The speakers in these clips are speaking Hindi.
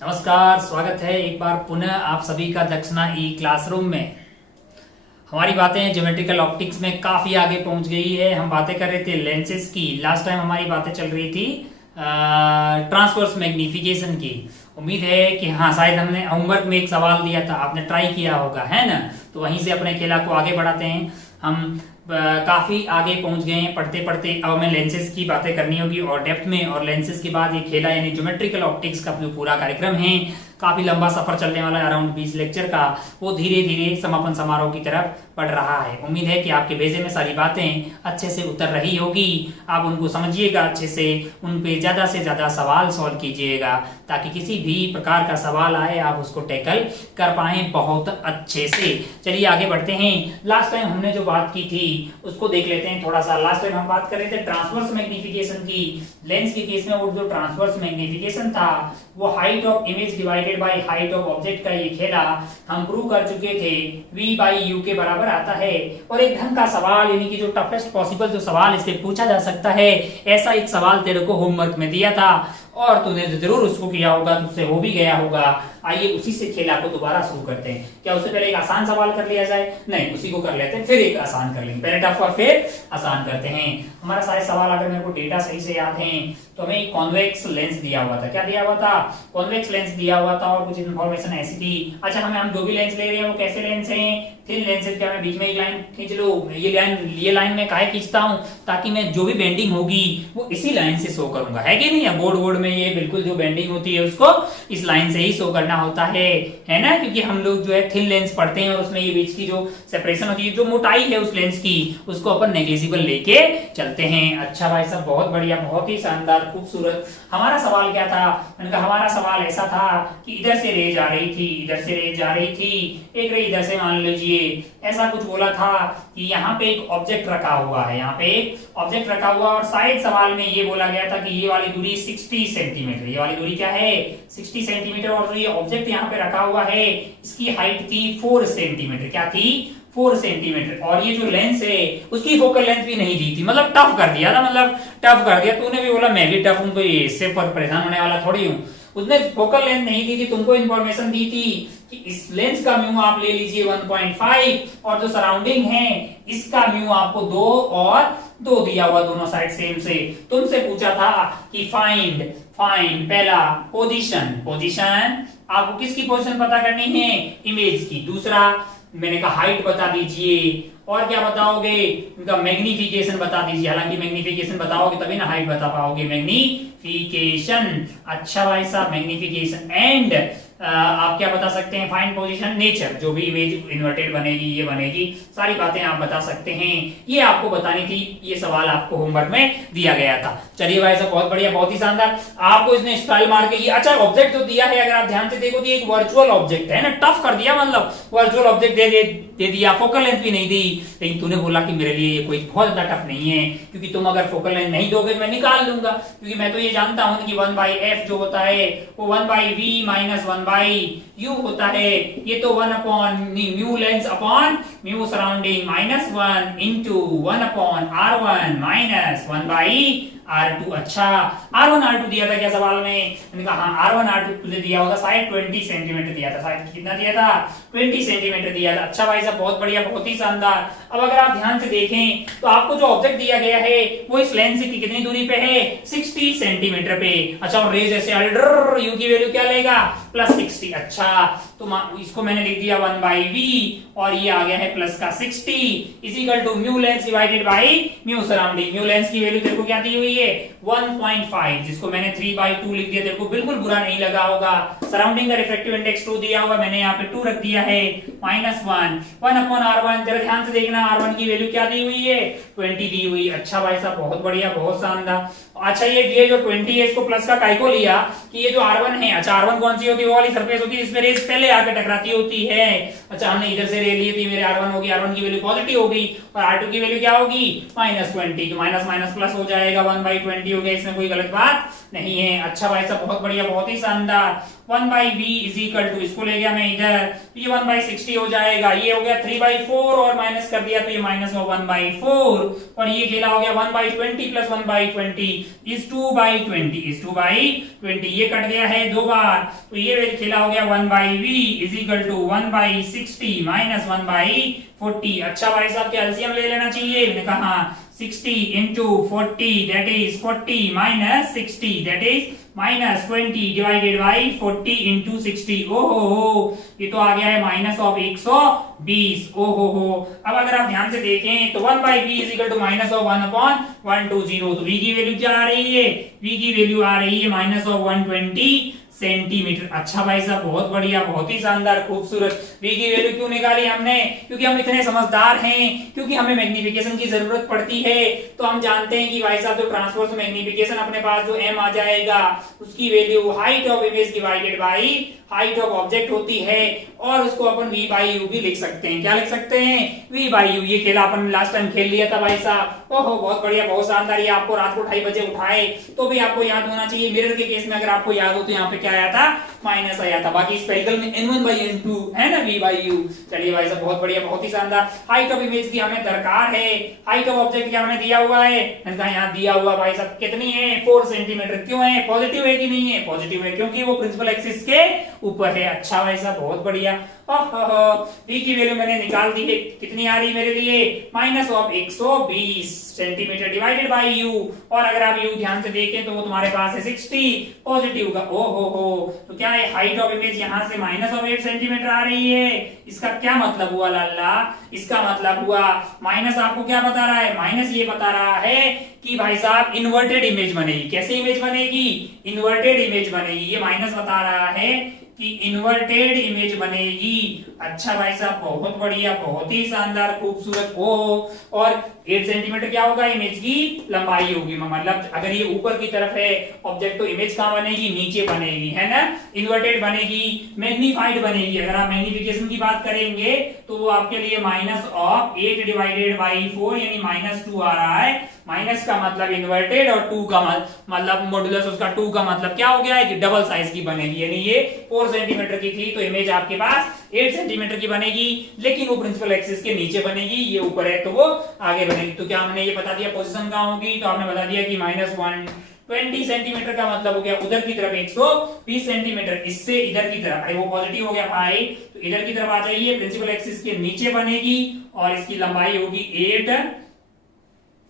नमस्कार, स्वागत है एक बार पुनः आप सभी का दक्षिणा ई क्लासरूम में। हमारी बातें ज्योमेट्रिकल ऑप्टिक्स में काफी आगे पहुंच गई है। हम बातें कर रहे थे लेंसेज की। लास्ट टाइम हमारी बातें चल रही थी ट्रांसवर्स मैग्निफिकेशन की। उम्मीद है कि हाँ, शायद हमने होमवर्क में एक सवाल दिया था, आपने ट्राई किया होगा, है ना। तो वहीं से अपने खेला को आगे बढ़ाते हैं। हम काफी आगे पहुंच गए हैं पढ़ते पढ़ते। अब हमें लेंसेज की बातें करनी होगी और डेप्थ में, और लेंसेज के बाद ये खेला यानी ज्योमेट्रिकल ऑप्टिक्स का जो पूरा कार्यक्रम है, काफी लंबा सफर चलने वाला है, अराउंड 20 लेक्चर का, वो धीरे धीरे समापन समारोह की तरफ बढ़ रहा है। उम्मीद है कि आपके बेजे में सारी बातें अच्छे से उतर रही होगी। आप उनको समझिएगा अच्छे से, उन पे ज्यादा से ज्यादा सवाल सॉल्व कीजिएगा ताकि किसी भी प्रकार का सवाल आए आप उसको टैकल कर पाए बहुत अच्छे से। चलिए आगे बढ़ते हैं। लास्ट टाइम हमने जो बात की थी उसको देख लेते हैं थोड़ा सा। लास्ट टाइम हम बात कर रहे थे ट्रांसवर्स मैग्निफिकेशन की। लेंस के केस में वो जो ट्रांसवर्स मैग्निफिकेशन था वो height of image divided by height of object का ये खेला हम प्रूव कर चुके थे। v बाई यू के बराबर आता है। और एक ढंग का सवाल यानी कि जो टफेस्ट पॉसिबल जो सवाल इससे पूछा जा सकता है, ऐसा एक सवाल तेरे को होमवर्क में दिया था और तूने जरूर उसको किया होगा, तुझसे हो भी गया होगा। आइए उसी से खेला को दोबारा शुरू करते हैं। क्या उससे पहले एक आसान सवाल कर लिया जाए? नहीं, उसी को कर लेते हैं, फिर एक आसान कर लेंगे। पहले टफ और फिर आसान करते हैं। हमारा सारे सवाल अगर मेरे को डेटा सही से याद है तो हमें एक कॉन्वेक्स लेंस दिया हुआ था। क्या दिया हुआ था? कॉन्वेक्स लेंस दिया हुआ था और कुछ इंफॉर्मेशन ऐसी थी। अच्छा, हम जो भी लेंस ले रहे हैं वो कैसे लेंस हैं? Thin lenses. क्या मैं बीच में एक लाइन खींच लूं? ये लाइन मैं काहे खींचता हूं? ताकि मैं जो भी बेंडिंग होगी वो इसी लाइन से शो करूंगा, है कि नहीं? है बोर्ड में ये बिल्कुल जो बेंडिंग होती है उसको इस लाइन से ही शो करना होता है ना। क्योंकि हम लोग जो है थिन लेंस पढ़ते हैं और उसमें ये बीच की जो सेपरेशन होती है, जो मोटाई है उस लेंस की, उसको अपन नेग्लिजिबल लेके चलते हैं। अच्छा भाई साहब, बहुत बढ़िया, बहुत ही शानदार, खूबसूरत। हमारा सवाल क्या था? मैंने कहा हमारा सवाल ऐसा था कि इधर से रेज आ रही थी, इधर से रेज आ रही थी, एक रे इधर से, मान लीजिए ऐसा कुछ बोला था कि यहाँ पे एक ऑब्जेक्ट रखा हुआ है, यहाँ पे एक ऑब्जेक्ट रखा हुआ, और शायद सवाल में ये बोला गया था कि ये वाली दूरी 60 सेंटीमीटर, ये वाली दूरी क्या है? 60 सेंटीमीटर। और जो ये ऑब्जेक्ट यहाँ पे रखा हुआ है इसकी हाइट थी 4 सेंटीमीटर। क्या थी? 4 सेंटीमीटर। और ये जो लेंस है उसकी फोकल लेंथ भी नहीं दी थी, मतलब टफ कर दिया था, मतलब टफ कर दिया। तूने भी बोला मैं भी टफ हूं, कोई इससे पर परेशान होने वाला थोड़ी हूं। उसने फोकल लेंथ नहीं दी थी, तुमको इंफॉर्मेशन दी थी कि इस लेंस का म्यू आप ले लीजिए 1.5 और जो सराउंडिंग है इसका म्यू आपको 2 और 2 दिया हुआ, दोनों साइड सेम से। तुमसे पूछा था कि फाइंड पहला पोजीशन आपको किसकी पोजीशन पता करनी है? इमेज की। दूसरा मैंने कहा हाइट बता दीजिए, और क्या बताओगे? इनका मैग्निफिकेशन बता दीजिए। हालांकि मैग्निफिकेशन बताओगे तभी ना हाइट बता पाओगे। मैग्निफिकेशन। अच्छा भाई साहब, मैग्निफिकेशन। एंड आप क्या बता सकते हैं? फाइंड पोजीशन, नेचर, जो भी इमेज इन्वर्टेड बनेगी, ये बनेगी, सारी बातें आप बता सकते हैं। ये आपको बतानी थी, ये सवाल आपको होमवर्क में दिया गया था। चलिए भाई साहब, बहुत बढ़िया, बहुत ही शानदार। आपको इसने स्टाइल मार के ये अच्छा ऑब्जेक्ट जो दिया है, अगर आप ध्यान से देखो तो एक वर्चुअल ऑब्जेक्ट है ना। टफ कर दिया, मतलब वर्चुअल ऑब्जेक्ट दे दिया, फोकल लेंथ भी नहीं दी। लेकिन तूने बोला कि मेरे लिए ये कोई बहुत ज्यादा टफ नहीं है, क्योंकि तुम अगर फोकल लेंथ नहीं दोगे मैं निकाल लूंगा। क्योंकि मैं तो ये जानता हूं कि 1/f जो होता है वो 1/v माइनस 1/u होता है। ये तो 1 upon mu lens upon mu surrounding minus 1 into 1 upon r1 minus 1/r2। अच्छा, r1 r2 दिया था क्या सवाल में? मैंने कहा हाँ, r1 r2 तुझे दिया होगा, शायद 20 सेंटीमीटर दिया था। शायद कितना दिया था? 20 सेंटीमीटर दिया था। अच्छा भाई साहब, बहुत बढ़िया, बहुत ही शानदार। अब अगर आप ध्यान से देखें तो आपको जो ऑब्जेक्ट दिया गया है वो इस लेंस की कितनी दूरी पे है? 60 सेंटीमीटर पे। अच्छा, और रेज ऐसे आ रही, यू की वैल्यू क्या लेगा? प्लस 60। अच्छा, तो इसको मैंने लिख दिया 1/v और ये आ गया है प्लस का 60 is equal to mu lens divided by mu surrounding. Mu lens की वैल्यू तेरे को क्या दी हुई है? 1.5, जिसको मैंने 3/2 लिख दिया। तेरे को बिल्कुल बुरा नहीं लगा होगा। सराउंडिंग का रिफ्रैक्टिव इंडेक्स 2 दिया हुआ, मैंने यहाँ पे 2 रख दिया है, माइनस 1 अपॉन r1। जरा ध्यान से देखना, r1 की वैल्यू क्या दी हुई है? 20 दी हुई। अच्छा भाई साहब, बहुत बढ़िया, बहुत शानदार। अच्छा, ये जो 20 है इसको प्लस का काय को लिया कि ये जो r1 है, अच्छा r1 कौन सी होती है? वो वाली सरफेस होती है इसमें रेज पहले आके टकराती होती है। अच्छा, हमने इधर से रे ली थी, मेरे r1 होगी, r1 की वैल्यू पॉजिटिव होगी और r2 की वैल्यू क्या होगी? -20। तो माइनस माइनस प्लस हो जाएगा, 1/20 हो गया, इसमें कोई गलत बात नहीं है। अच्छा भाई साहब बहुत बढ़िया, बहुत ही शानदार। 1/v इज इक्वल टू, इसको ले गया मैं इधर, तो ये 1/60 हो जाएगा। ये हो गया 3/4 और माइनस कर दिया तो ये माइनस में 1/4 और ये खेला हो गया 1/20 प्लस 1/20 इज 2/20 ये कट गया है 2 बार, तो ये खेला हो गया 1/v is equal to 1/60 minus 1/40। अच्छा भाई साहब क्या एलसीएम ले लेना चाहिए, मैंने कहा 60 into 40 that is 40 minus 60 that is minus 20 divided by 40 into 60। ओहो ये तो आ गया है माइनस ऑफ 120। ओहो अब अगर आप ध्यान से देखें तो 1/v is equal to minus of 1/120, तो v की वैल्यू क्या आ रही है, v की वैल्यू आ रही है माइनस ऑफ 120 सेंटीमीटर। अच्छा भाई साहब बहुत बढ़िया, बहुत ही शानदार, खूबसूरत। v की वैल्यू क्यों निकाली हमने, क्योंकि हम इतने समझदार हैं, क्योंकि हमें मैग्निफिकेशन की जरूरत पड़ती है। तो हम जानते हैं कि भाई साहब जो ट्रांसवर्स मैग्निफिकेशन अपने पास जो m आ जाएगा उसकी value height of image divided by height of object होती है, और उसको अपन v बाई यू भी लिख सकते हैं। क्या लिख सकते हैं, v बाई यू। ये खेला अपन लास्ट टाइम खेल लिया था भाई साहब। ओहो बहुत बढ़िया, बहुत शानदार। ये आपको रात को 2:30 बजे उठाए तो भी आपको याद होना चाहिए। मिरर के केस में अगर आपको याद हो तो यहाँ पे क्या आया था, माइनस आया था। बाकी स्पेरिकल में n1/n2 है ना, v बाई यू। चलिए भाई साहब बहुत बढ़िया, बहुत ही शानदार। हाइट ऑफ इमेज की हमें दरकार है, हाइट ऑफ ऑब्जेक्ट क्या हमें दिया हुआ है, यहाँ दिया हुआ भाई साहब कितनी है, 4 सेंटीमीटर। क्यों है, पॉजिटिव है कि नहीं है, पॉजिटिव है, क्योंकि वो प्रिंसिपल एक्सिस के ऊपर है। अच्छा भाई साहब बहुत बढ़िया। v की वैल्यू मैंने निकाल दी है, कितनी आ रही मेरे लिए, minus of 120 centimetre divided by u। और अगर आप u ध्यान से देखें तो वो तुम्हारे पास है 60 पॉजिटिव का। तो क्या है, हाइट ऑफ इमेज यहाँ से माइनस ऑफ 8 सेंटीमीटर आ रही है। इसका क्या मतलब हुआ लाला, इसका मतलब हुआ माइनस आपको क्या बता रहा है, माइनस ये बता रहा है कि भाई साहब इन्वर्टेड इमेज बनेगी। कैसे इमेज बनेगी, इन्वर्टेड इमेज बनेगी। ये माइनस बता रहा है कि इन्वर्टेड इमेज बनेगी। अच्छा भाई साहब बहुत बढ़िया, बहुत ही शानदार, खूबसूरत। और 8 सेंटीमीटर क्या होगा, इमेज की लंबाई होगी। मतलब अगर ये ऊपर की तरफ है ऑब्जेक्ट तो इमेज कहां बनेगी, नीचे बनेगी, है ना। इन्वर्टेड बनेगी, मैग्नीफाइड बनेगी। अगर आप मैग्निफिकेशन की बात करेंगे तो वो आपके लिए माइनस ऑफ 8 डिवाइडेड बाई 4 यानी -2 आ रहा है। माइनस का मतलब इन्वर्टेड और 2 का मतलब मॉडुलस उसका 2 का मतलब क्या हो गया है कि डबल साइज की बनेगी। यानी ये 4 सेंटीमीटर की थी तो इमेज आपके पास 8 सेंटीमीटर की बनेगी, लेकिन वो प्रिंसिपल एक्सिस के नीचे बनेगी। ये ऊपर है तो वो आगे बनेगी। तो क्या हमने ये बता दिया पोजीशन कहां होगी, तो आपने बता दिया कि -120 सेंटीमीटर का मतलब हो गया उधर की तरफ 120 सेंटीमीटर, इससे इधर की तरफ। वो पॉजिटिव हो गया भाई, तो इधर की तरफ आ जाइए, प्रिंसिपल एक्सिस के नीचे बनेगी और इसकी लंबाई होगी 8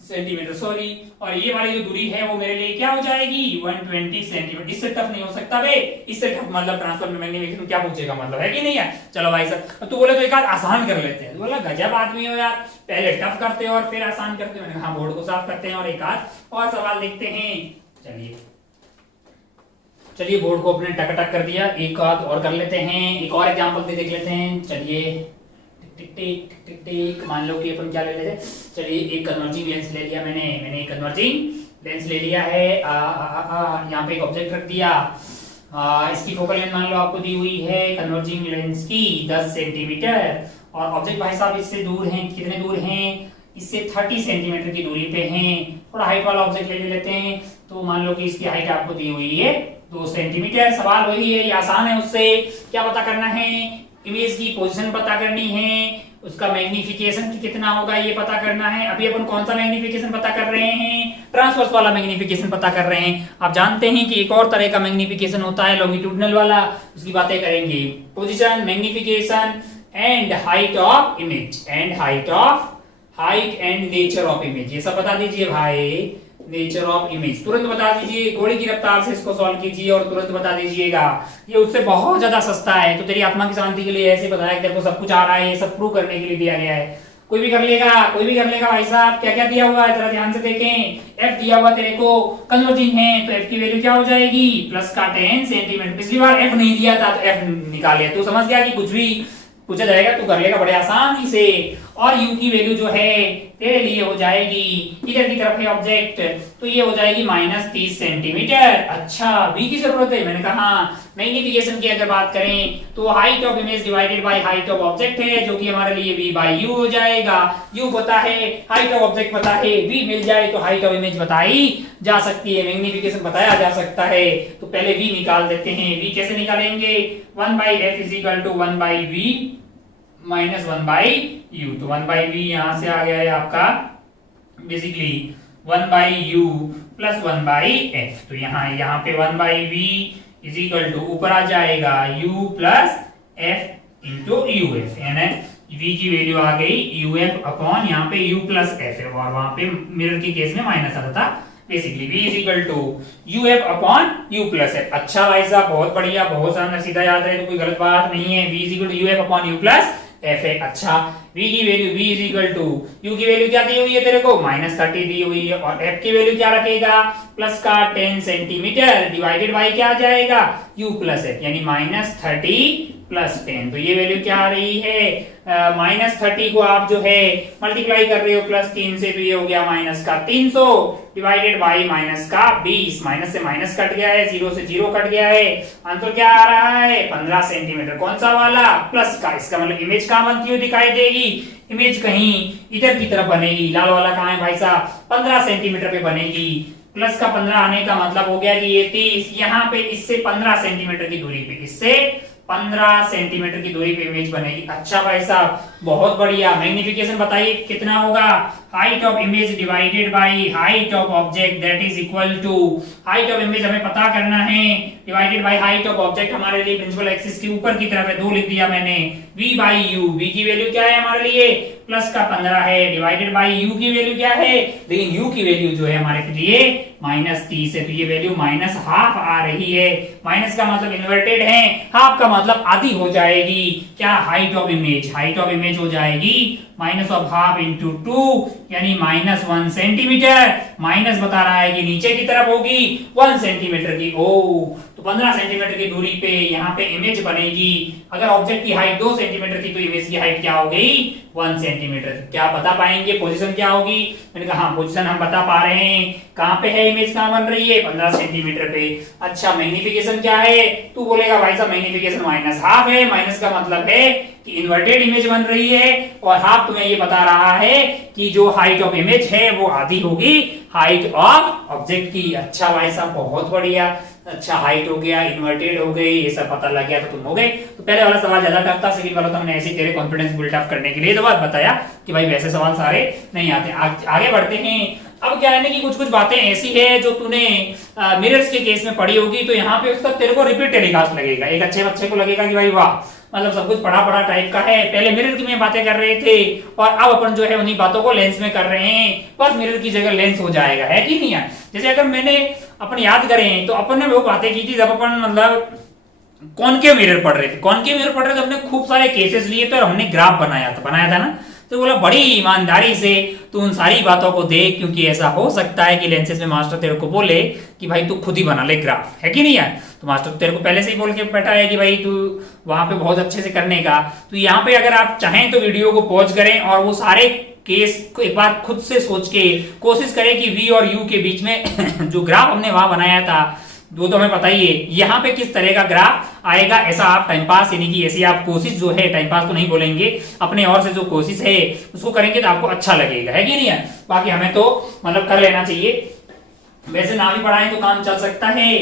सेंटीमीटर सॉरी। और ये वाली जो दूरी है वो मेरे लिए क्या हो जाएगी, 120 सेंटीमीटर। इससे टफ नहीं हो सकता बे, इससे टफ मतलब ट्रांसफर में मैग्नीफिकेशन क्या पूछेगा, मतलब है कि नहीं है। चलो भाई साहब तो बोले तो एक आध आसान कर लेते हैं। तो बोला गजब आदमी हो यार, पहले टफ करते हो और फिर आसान करते हो। मैंने कहा बोर्ड को साफ करते हैं और एक आध और सवाल देखते हैं। चलिए बोर्ड को अपने टक कर दिया, एक आध और कर लेते हैं, एक और एग्जाम्पल भी देख लेते हैं। चलिए टिक टिक मान लो कि अपन क्या ले लेते हैं। चलिए एक कन्वर्जिंग लेंस ले लिया मैंने एक कन्वर्जिंग लेंस ले लिया है। यहाँ पे एक ऑब्जेक्ट रख दिया। इसकी फोकल लेंथ मान लो आपको दी हुई है कन्वर्जिंग लेंस की 10 सेंटीमीटर, और ऑब्जेक्ट भाई साहब इससे दूर हैं, कितने दूर हैं, इससे 30 सेंटीमीटर की दूरी पे हैं। थोड़ा हाइट वाला ऑब्जेक्ट ले लेते हैं। तो मान लो कि इसकी हाइट आपको दी हुई है 2 सेंटीमीटर। सवाल वही है, ये आसान है। उससे क्या पता करना है, इमेज की पोजीशन पता करनी है, उसका मैग्निफिकेशन कितना होगा ये पता करना है। अभी अपन कौन सा मैग्निफिकेशन पता कर रहे हैं, ट्रांसवर्स वाला मैग्निफिकेशन पता कर रहे हैं। आप जानते हैं कि एक और तरह का मैग्निफिकेशन होता है लॉन्गिट्यूडनल वाला, उसकी बातें करेंगे। Position, magnification and height of image height and nature of image, ये सब बता दीजिए भाई। नेचर ऑफ इमेज तुरंत बता दीजिए, घोड़े की रफ्तार से इसको सॉल्व कीजिए और तुरंत बता दीजिएगा। ये उससे बहुत ज्यादा सस्ता है। तो तेरी आत्मा की शांति के लिए ऐसे बताया कि तेरे को सब कुछ आ रहा है, ये सब प्रूव करने के लिए दिया गया है। कोई भी कर लेगा भाई साहब। क्या क्या दिया हुआ है जरा ध्यान से देखें। एफ दिया हुआ तेरे को, कन्वर्जिंग है तो एफ की वैल्यू क्या हो जाएगी, +10 सेंटीमीटर। पिछली बार एफ नहीं दिया था तो एफ निकाले, तो समझ गया कि कुछ भी पूछा जाएगा तू कर लेगा बड़े आसानी से। और u की वैल्यू जो है तेरे लिए हो जाएगी, इधर की तरफ है ऑब्जेक्ट, तो ये हो जाएगी -30 सेंटीमीटर। अच्छा v की जरूरत है, मैंने कहा मैग्निफिकेशन की अगर बात करें तो height of image divided by height of object है, जो कि हमारे लिए v बाय u हो जाएगा। u पता है, हाइट ऑफ ऑब्जेक्ट पता है, v मिल जाए तो हाइट ऑफ इमेज बताई जा सकती है, मैग्निफिकेशन बताया जा सकता है। तो पहले v निकाल देते हैं। v कैसे निकालेंगे? 1/f is equal to 1/v minus 1/u। तो 1/v यहां से आ गया है आपका बेसिकली 1/u प्लस 1/f। तो यहाँ पे 1/v इज इक्वल टू ऊपर आ जाएगा u plus f into uf, यानी v की वैल्यू आ गई uf अपॉन यहाँ पे u प्लस f है, और वहां पे मिरर के केस में माइनस आता था। Basically v is equal to uf upon u plus f। अच्छा भाई साहब, बहुत बढ़िया, बहुत शानदार, सीधा याद रहे तो कोई गलत बात नहीं है। v is equal to uf upon u plus f है। अच्छा v की value, v is equal to u की वैल्यू क्या दी हुई है तेरे को? -30 दी हुई है, और f की वैल्यू क्या रखेगा? प्लस का 10 सेंटीमीटर डिवाइडेड बाई क्या आ जाएगा? u प्लस f, यानी -30 प्लस 10। तो ये वैल्यू क्या आ रही है? -30 को आप जो है मल्टीप्लाई कर रहे हो +3 से, तो ये हो गया -300 डिवाइडेड बाई -20। माइनस से माइनस कट गया है, 0 से 0 कट गया है, आंसर क्या आ रहा है? 15 सेंटीमीटर। कौन सा वाला? प्लस का। इसका मतलब इमेज कहां बनती हुई दिखाई देगी? इमेज कहीं इधर की तरफ बनेगी। लाल वाला कहां है भाई साहब? 15 सेंटीमीटर पे बनेगी। प्लस का 15 आने का मतलब हो गया कि ये 30, यहाँ पे इससे 15 सेंटीमीटर की दूरी पे, इससे 15 सेंटीमीटर की दूरी पे इमेज बनेगी। अच्छा भाई साहब, बहुत बढ़िया। मैग्निफिकेशन बताइए कितना होगा? Height of image divided by height of object that is equal to, height of image हमें पता करना है, divided by height of object हमारे लिए प्रिंसिपल एक्सिस के ऊपर की तरफ है, 2 लिख दिया मैंने। v बाई u, v की वैल्यू क्या है हमारे लिए? प्लस का 15 है, डिवाइडेड बाई u की वैल्यू क्या है? लेकिन u की वैल्यू जो है हमारे लिए -30 है, तो ये वैल्यू -½ आ रही है। माइनस का मतलब इन्वर्टेड है, हाफ का मतलब आधी हो जाएगी। क्या? Height of image, height of image हो जाएगी -½ इंटू 2, यानी -1 सेंटीमीटर। माइनस बता रहा है कि नीचे की तरफ होगी 1 सेंटीमीटर की। ओ, तो 15 सेंटीमीटर की दूरी पे यहाँ पे इमेज बनेगी। अगर ऑब्जेक्ट की हाइट 2 सेंटीमीटर थी तो इमेज की हाइट क्या हो गई? 1 सेंटीमीटर। क्या बता पाएंगे पोजीशन क्या होगी? मैंने कहा हाँ, पोजीशन हम बता पा रहे हैं। कहाँ पे है इमेज, कहाँ बन रही है? 15 सेंटीमीटर पे। अच्छा, मैग्निफिकेशन क्या है? तू बोलेगा भाई साहब मैग्निफिकेशन -½ है। माइनस का मतलब है कि इन्वर्टेड इमेज बन रही है, और हाफ तुम्हें ये बता रहा है कि जो हाइट ऑफ इमेज है वो आधी होगी हाइट ऑफ ऑब्जेक्ट की। अच्छा भाई साहब, बहुत बढ़िया। अच्छा, हाइट हो गया, इन्वर्टेड हो गई, ये सब पता लग गया तो तुम हो गए। तो पहले वाला सवाल ज्यादा टफ था, सेकंड वाला तो हमने ऐसे तेरे कॉन्फिडेंस बिल्ड अप करने के लिए तो बात बताया कि भाई वैसे सवाल सारे नहीं आते। आगे बढ़ते हैं। अब क्या है ना कि कुछ कुछ बातें ऐसी है जो तूने मिरर्स के केस में पढ़ी होगी, तो यहाँ पे उसका तेरे को रिपीट टेलीकास्ट लगेगा। एक अच्छे बच्चे को लगेगा कि भाई वाह, मतलब सब कुछ पढ़ा पढ़ा टाइप का है। पहले मिरर की में बातें कर रहे थे, और अब अपन जो है उन्हीं बातों को लेंस में कर रहे हैं। बस मिरर की जगह लेंस हो जाएगा, है कि नहीं है? जैसे अगर मैंने अपन याद करें तो अपन ने वो बातें की थी जब अपन मतलब कॉनकेव मिरर पढ़ रहे थे। कॉनकेव मिरर पढ़ रहे थे, हमने खूब सारे केसेस लिए थे और हमने ग्राफ बनाया था ना। तो बोला बड़ी ईमानदारी से तू उन सारी बातों को देख, क्योंकि ऐसा हो सकता है कि लेंसेज में मास्टर तेरे को बोले कि भाई तू खुद ही बना ले ग्राफ, है कि नहीं यार? तो मास्टर तेरे को पहले से ही बोल के बैठा है कि भाई तू वहां पे बहुत अच्छे से करने का। तो यहाँ पे अगर आप चाहें तो वीडियो को पॉज करें और वो सारे केस को एक बार खुद से सोच के कोशिश करें कि v और u के बीच में जो ग्राफ हमने वहां बनाया था वो तो हमें पता ही है, यहाँ पे किस तरह का ग्राफ आएगा। ऐसा आप टाइम पास, यानी कि ऐसी आप कोशिश जो है, टाइम पास तो नहीं बोलेंगे, अपने और से जो कोशिश है उसको करेंगे तो आपको अच्छा लगेगा, है कि नहीं है? बाकी हमें तो मतलब कर लेना चाहिए। वैसे ना भी पढ़ाएं तो काम चल सकता है।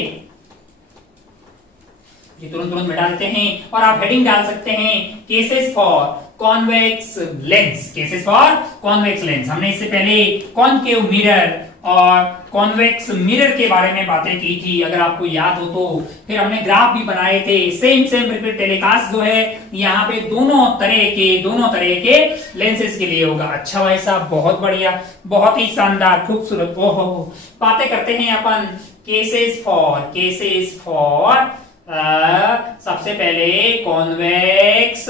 ये तुरंत तुरंत मिटा देते हैं, और आप हेडिंग डाल सकते हैं cases for convex lens. Cases for convex lens. हमने इससे पहले कॉनकेव मिरर और कॉन्वेक्स मिरर के बारे में बातें की थी, अगर आपको याद हो तो। फिर हमने ग्राफ भी बनाए थे। सेम रिपीट टेलीकास्ट जो है यहाँ पे दोनों तरह के लेंसेज के लिए होगा। अच्छा भाई साहब, बहुत बढ़िया, बहुत ही शानदार, खूबसूरत। ओहो, बातें करते हैं अपन केसेस फॉर सबसे पहले कॉन्वेक्स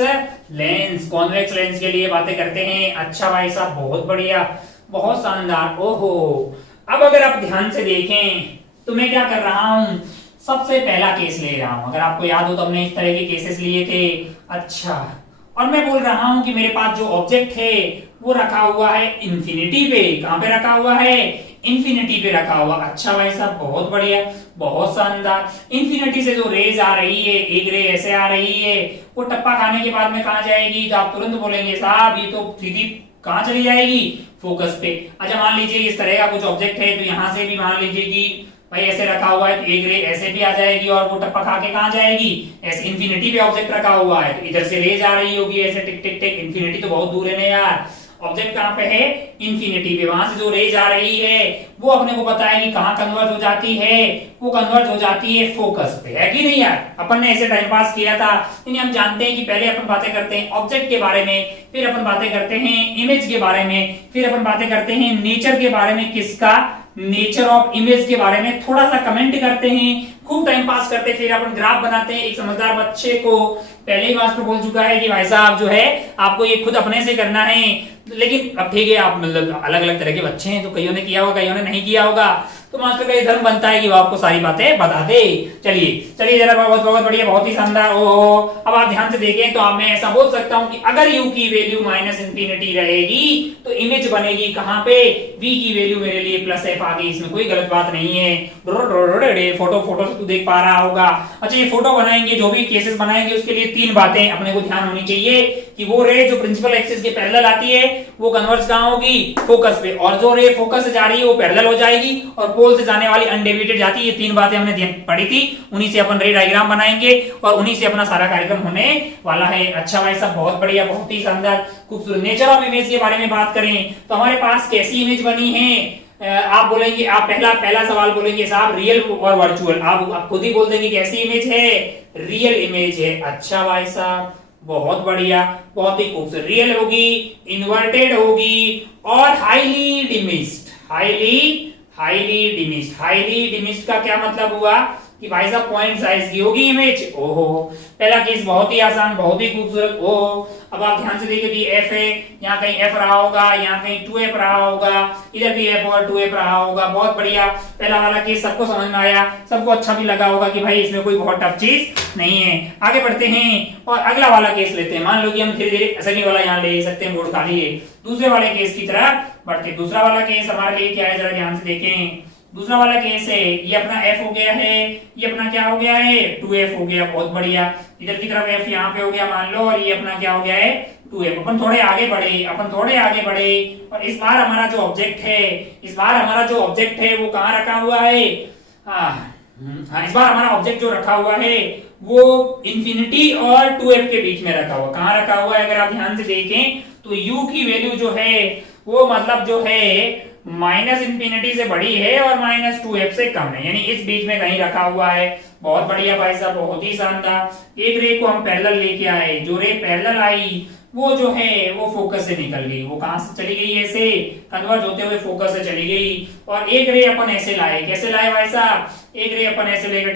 लेंस के लिए बातें करते हैं। अच्छा भाई साहब, बहुत बढ़िया, बहुत शानदार। ओहो, अब अगर आप ध्यान से देखें तो मैं क्या कर रहा हूं, सबसे पहला केस ले रहा हूं। अगर आपको याद हो तो हमने इस तरह के केसेस लिए थे। अच्छा, और मैं बोल रहा हूं कि मेरे पास जो ऑब्जेक्ट है वो रखा हुआ है इंफिनिटी पे। कहां पे रखा हुआ है? इंफिनिटी पे रखा हुआ। अच्छा भाई साहब, बहुत बढ़िया, बहुत शानदार। इंफिनिटी से जो रेज आ रही है, एक रे ऐसे आ रही है, वो टप्पा खाने के बाद में कहां जाएगी? तो आप तुरंत बोलेंगे साहब ये तो सीधी कहां चली जाएगी? फोकस पे। अच्छा मान लीजिए इस तरह का कुछ ऑब्जेक्ट है, तो यहां से भी मान लीजिए कि भाई ऐसे रखा हुआ है, तो एक रे ऐसे भी आ जाएगी और वो टप्पा खा के कहां जाएगी? ऐसे इंफिनिटी पे ऑब्जेक्ट रखा हुआ है, तो इधर से रेज आ रही होगी ऐसे टिक टिक टिक। इंफिनिटी तो बहुत दूर है ना यार, ऑब्जेक्ट कहां पे है? इंफिनिटी पे। वहां से जो रेज आ रही है वो अपने को पता है कि कहां कन्वर्ज हो जाती है? वो कन्वर्ज हो जाती है फोकस पे, है कि नहीं यार? अपन ने ऐसे टाइम पास किया था। यानी हम जानते हैं कि पहले अपन बातें करते हैं ऑब्जेक्ट के बारे में, फिर अपन बातें करते हैं इमेज के बारे में, फिर अपन बातें करते हैं नेचर के बारे में। किसका? नेचर ऑफ इमेज के बारे में थोड़ा सा कमेंट करते हैं, खूब टाइम पास करते हैं, फिर अपन ग्राफ बनाते हैं। एक समझदार बच्चे को पहले ही मास्टर बोल चुका है कि भाई साहब जो है आपको ये खुद अपने से करना है। लेकिन अब ठीक है, आप मतलब अलग अलग तरह के बच्चे हैं, तो कईयों ने किया होगा, कईयों ने नहीं किया होगा, तो मास्टर का ये धर्म बनता है कि वो आपको सारी बातें बता दे। चलिए जरा, बहुत बहुत बढ़िया, बहुत ही शानदार। ओहो, अब आप ध्यान से देखें तो मैं ऐसा बोल सकता हूं कि अगर u की वैल्यू माइनस इंफिनिटी रहेगी तो इमेज बनेगी कहां पे? v की वैल्यू मेरे लिए प्लस f आ गई, इसमें कोई गलत बात नहीं है। फोटो से तू देख पा रहा होगा। अच्छा, ये फोटो बनाएंगे, जो भी केसेस बनाएंगे उसके लिए तीन बातें अपने को ध्यान होनी चाहिए कि वो रे जो प्रिंसिपल एक्सिस के पैरेलल आती है वो कन्वर्ज कहां होगी? फोकस पे। और जो रे फोकस से जा रही है वो पैरेलल हो जाएगी, और पोल से जाने वाली अनडेविएटेड जाती है। ये तीन बातें हमने पढ़ी थी, उन्हीं से अपन रे डायग्राम बनाएंगे और उन्हीं से अपना सारा कार्यक्रम होने वाला है। अच्छा भाई साहब, बहुत बढ़िया, बहुत ही शानदार, खूबसूरत। नेचर ऑफ इमेज के बारे में बात करें तो हमारे पास कैसी इमेज बनी है? आप बोलेंगे, आप पहला सवाल बोलेंगे साहब रियल और वर्चुअल। आप खुद ही बोल देंगे कैसी इमेज है? रियल इमेज है। अच्छा भाई साहब, बहुत बढ़िया, बहुत ही खूबसूरत। रियल होगी, इन्वर्टेड होगी और हाईली डिमिस्ड। हाईली डिमिस्ड का क्या मतलब हुआ कि भाई साहब पॉइंट साइज की होगी इमेज। ओहो, पहला केस बहुत ही आसान, बहुत ही खूबसूरत। ओहो, अब आप ध्यान से देखिए कि f है, यहाँ कहीं f रहा होगा, यहाँ कहीं 2f रहा होगा, इधर भी f और 2f रहा होगा। बहुत बढ़िया, पहला वाला केस सबको समझ में आया, सबको अच्छा भी लगा होगा कि भाई इसमें कोई बहुत टफ चीज नहीं है। आगे बढ़ते हैं और अगला वाला केस लेते हैं। मान लो कि हम धीरे धीरे असेंडिंग वाला यहाँ ले सकते हैं, बोर्ड खाली है। दूसरे वाले केस की तरफ बढ़ते। दूसरा वाला केस हमारे लिए क्या है, जरा ध्यान से देखें। दूसरा वाला केस है, ये अपना f हो गया है, ये अपना क्या हो गया है? 2f हो गया। बहुत बढ़िया, इधर की तरफ f यहाँ पे हो गया मान लो, और ये अपना क्या हो गया है? 2f। अपन थोड़े आगे बढ़े और इस बार हमारा जो ऑब्जेक्ट है वो कहाँ रखा हुआ है? इस बार हमारा ऑब्जेक्ट जो रखा हुआ है वो इंफिनिटी और 2f के बीच में रखा हुआ। कहाँ रखा हुआ है? अगर आप ध्यान से देखें तो u की वैल्यू जो है वो मतलब जो है माइनस इंफिनिटी से बड़ी है और माइनस 2f से कम है, यानी इस बीच में कहीं रखा हुआ है। बहुत बढ़िया भाई साहब, बहुत ही शानदार। एक रे को हम पैरेलल लेके आए, जो रे पैरेलल आई वो जो है वो फोकस से निकल गई। वो कहां से चली गई? ऐसे कन्वर्ज होते हुए फोकस से चली गई। और एक रे अपन ऐसे लाए, कैसे लाए भाई साहब? एक रे अपन ऐसे लेकर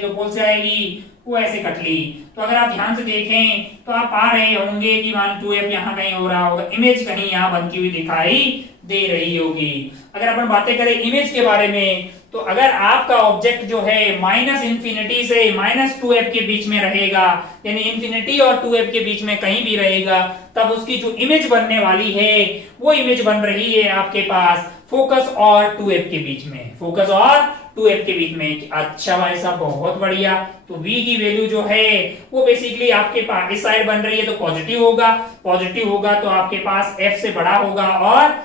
जो पोल से आएगी वो ऐसे कट ली। तो अगर आप ध्यान से देखें तो आप पा रहे होंगे कि मान 2f यहाँ कहीं हो रहा होगा, इमेज कहीं यहाँ बनती हुई दिखाई दे रही होगी। अगर अपन बातें करें इमेज के बारे में तो अगर आपका ऑब्जेक्ट जो है माइनस इंफिनिटी से माइनस 2f के बीच में रहेगा, यानी इंफिनिटी और 2f के बीच में कहीं भी रहेगा, तब उसकी जो इमेज बनने वाली है वो इमेज बन रही है आपके पास फोकस और 2f के बीच में। फोकस और 2f के बीच में। अच्छा भाई साहब, बहुत बढ़िया। तो v की वैल्यू जो है वो बेसिकली आपके पास इस साइड बन रही है तो पॉजिटिव होगा तो आपके पास f से बड़ा होगा और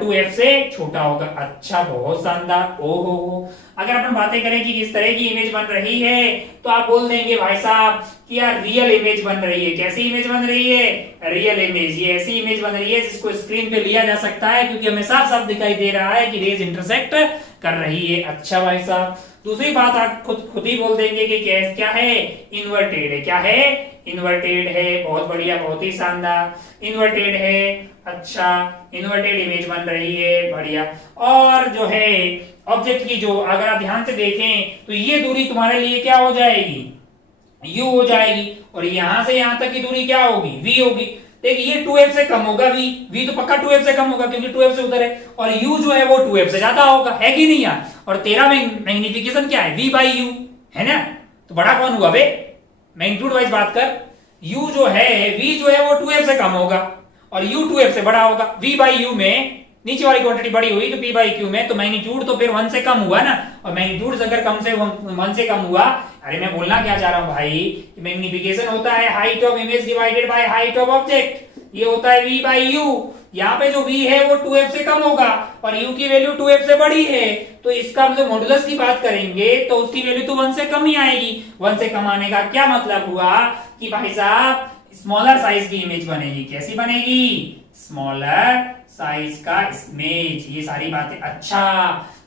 2f से छोटा होगा। अच्छा, बहुत शानदार। ओहो, अगर अपन बातें करें कि किस तरह की इमेज बन रही है तो आप बोल देंगे भाई साहब कि यार रियल इमेज बन रही है। कैसी इमेज बन रही है? Real image. ये ऐसी इमेज बन रही है जिसको स्क्रीन पे लिया जा सकता है, क्योंकि हमें साफ साफ दिखाई दे रहा है कि रेज इंटरसेक्ट कर रही है। अच्छा भाई साहब, दूसरी बात आप खुद ही बोल देंगे कि क्या है? इन्वर्टेड है। क्या है? इन्वर्टेड है। बहुत बढ़िया, बहुत ही शानदार। इन्वर्टेड है। अच्छा, इन्वर्टेड इमेज बन रही है। बढ़िया। और जो है ऑब्जेक्ट की जो अगर आप ध्यान से देखें तो ये दूरी तुम्हारे लिए क्या हो जाएगी? u हो जाएगी। और यहां से यहां तक की दूरी क्या होगी? v होगी। देखिए ये 2f से कम होगा, v तो पक्का 2f से कम होगा क्योंकि 2f से उधर है, और u जो है वो 2f से ज्यादा होगा, है कि नहीं यार? और तेरा मैग्निफिकेशन क्या है? v बाई u है ना। तो बड़ा कौन हुआ बे? मैग्नीट्यूड वाइज बात कर। u जो है v जो है वो 2f से कम होगा और u 2f से बड़ा होगा। v बाई u में नीचे वाली क्वांटिटी बड़ी हुई तो p बाई q में तो मैग्नीट्यूड तो फिर 1 से कम हुआ ना, और मैग्नीट्यूड अगर कम से 1 से कम हुआ, अरे मैं बोलना क्या चाह रहा हूं भाई, मैग्निफिकेशन होता है height of image divided by height of object, ये होता है v बाई u। यहाँ पे जो v है वो 2f से कम होगा और u की वैल्यू 2f से बड़ी है, तो इसका हम जो मॉडुलस की बात करेंगे तो उसकी वैल्यू तो 1 से कम ही आएगी। 1 से कम आने का क्या मतलब हुआ कि भाई साहब स्मॉलर साइज की इमेज बनेगी। कैसी बनेगी? स्मॉलर साइज का इमेज। ये सारी बातें अच्छा,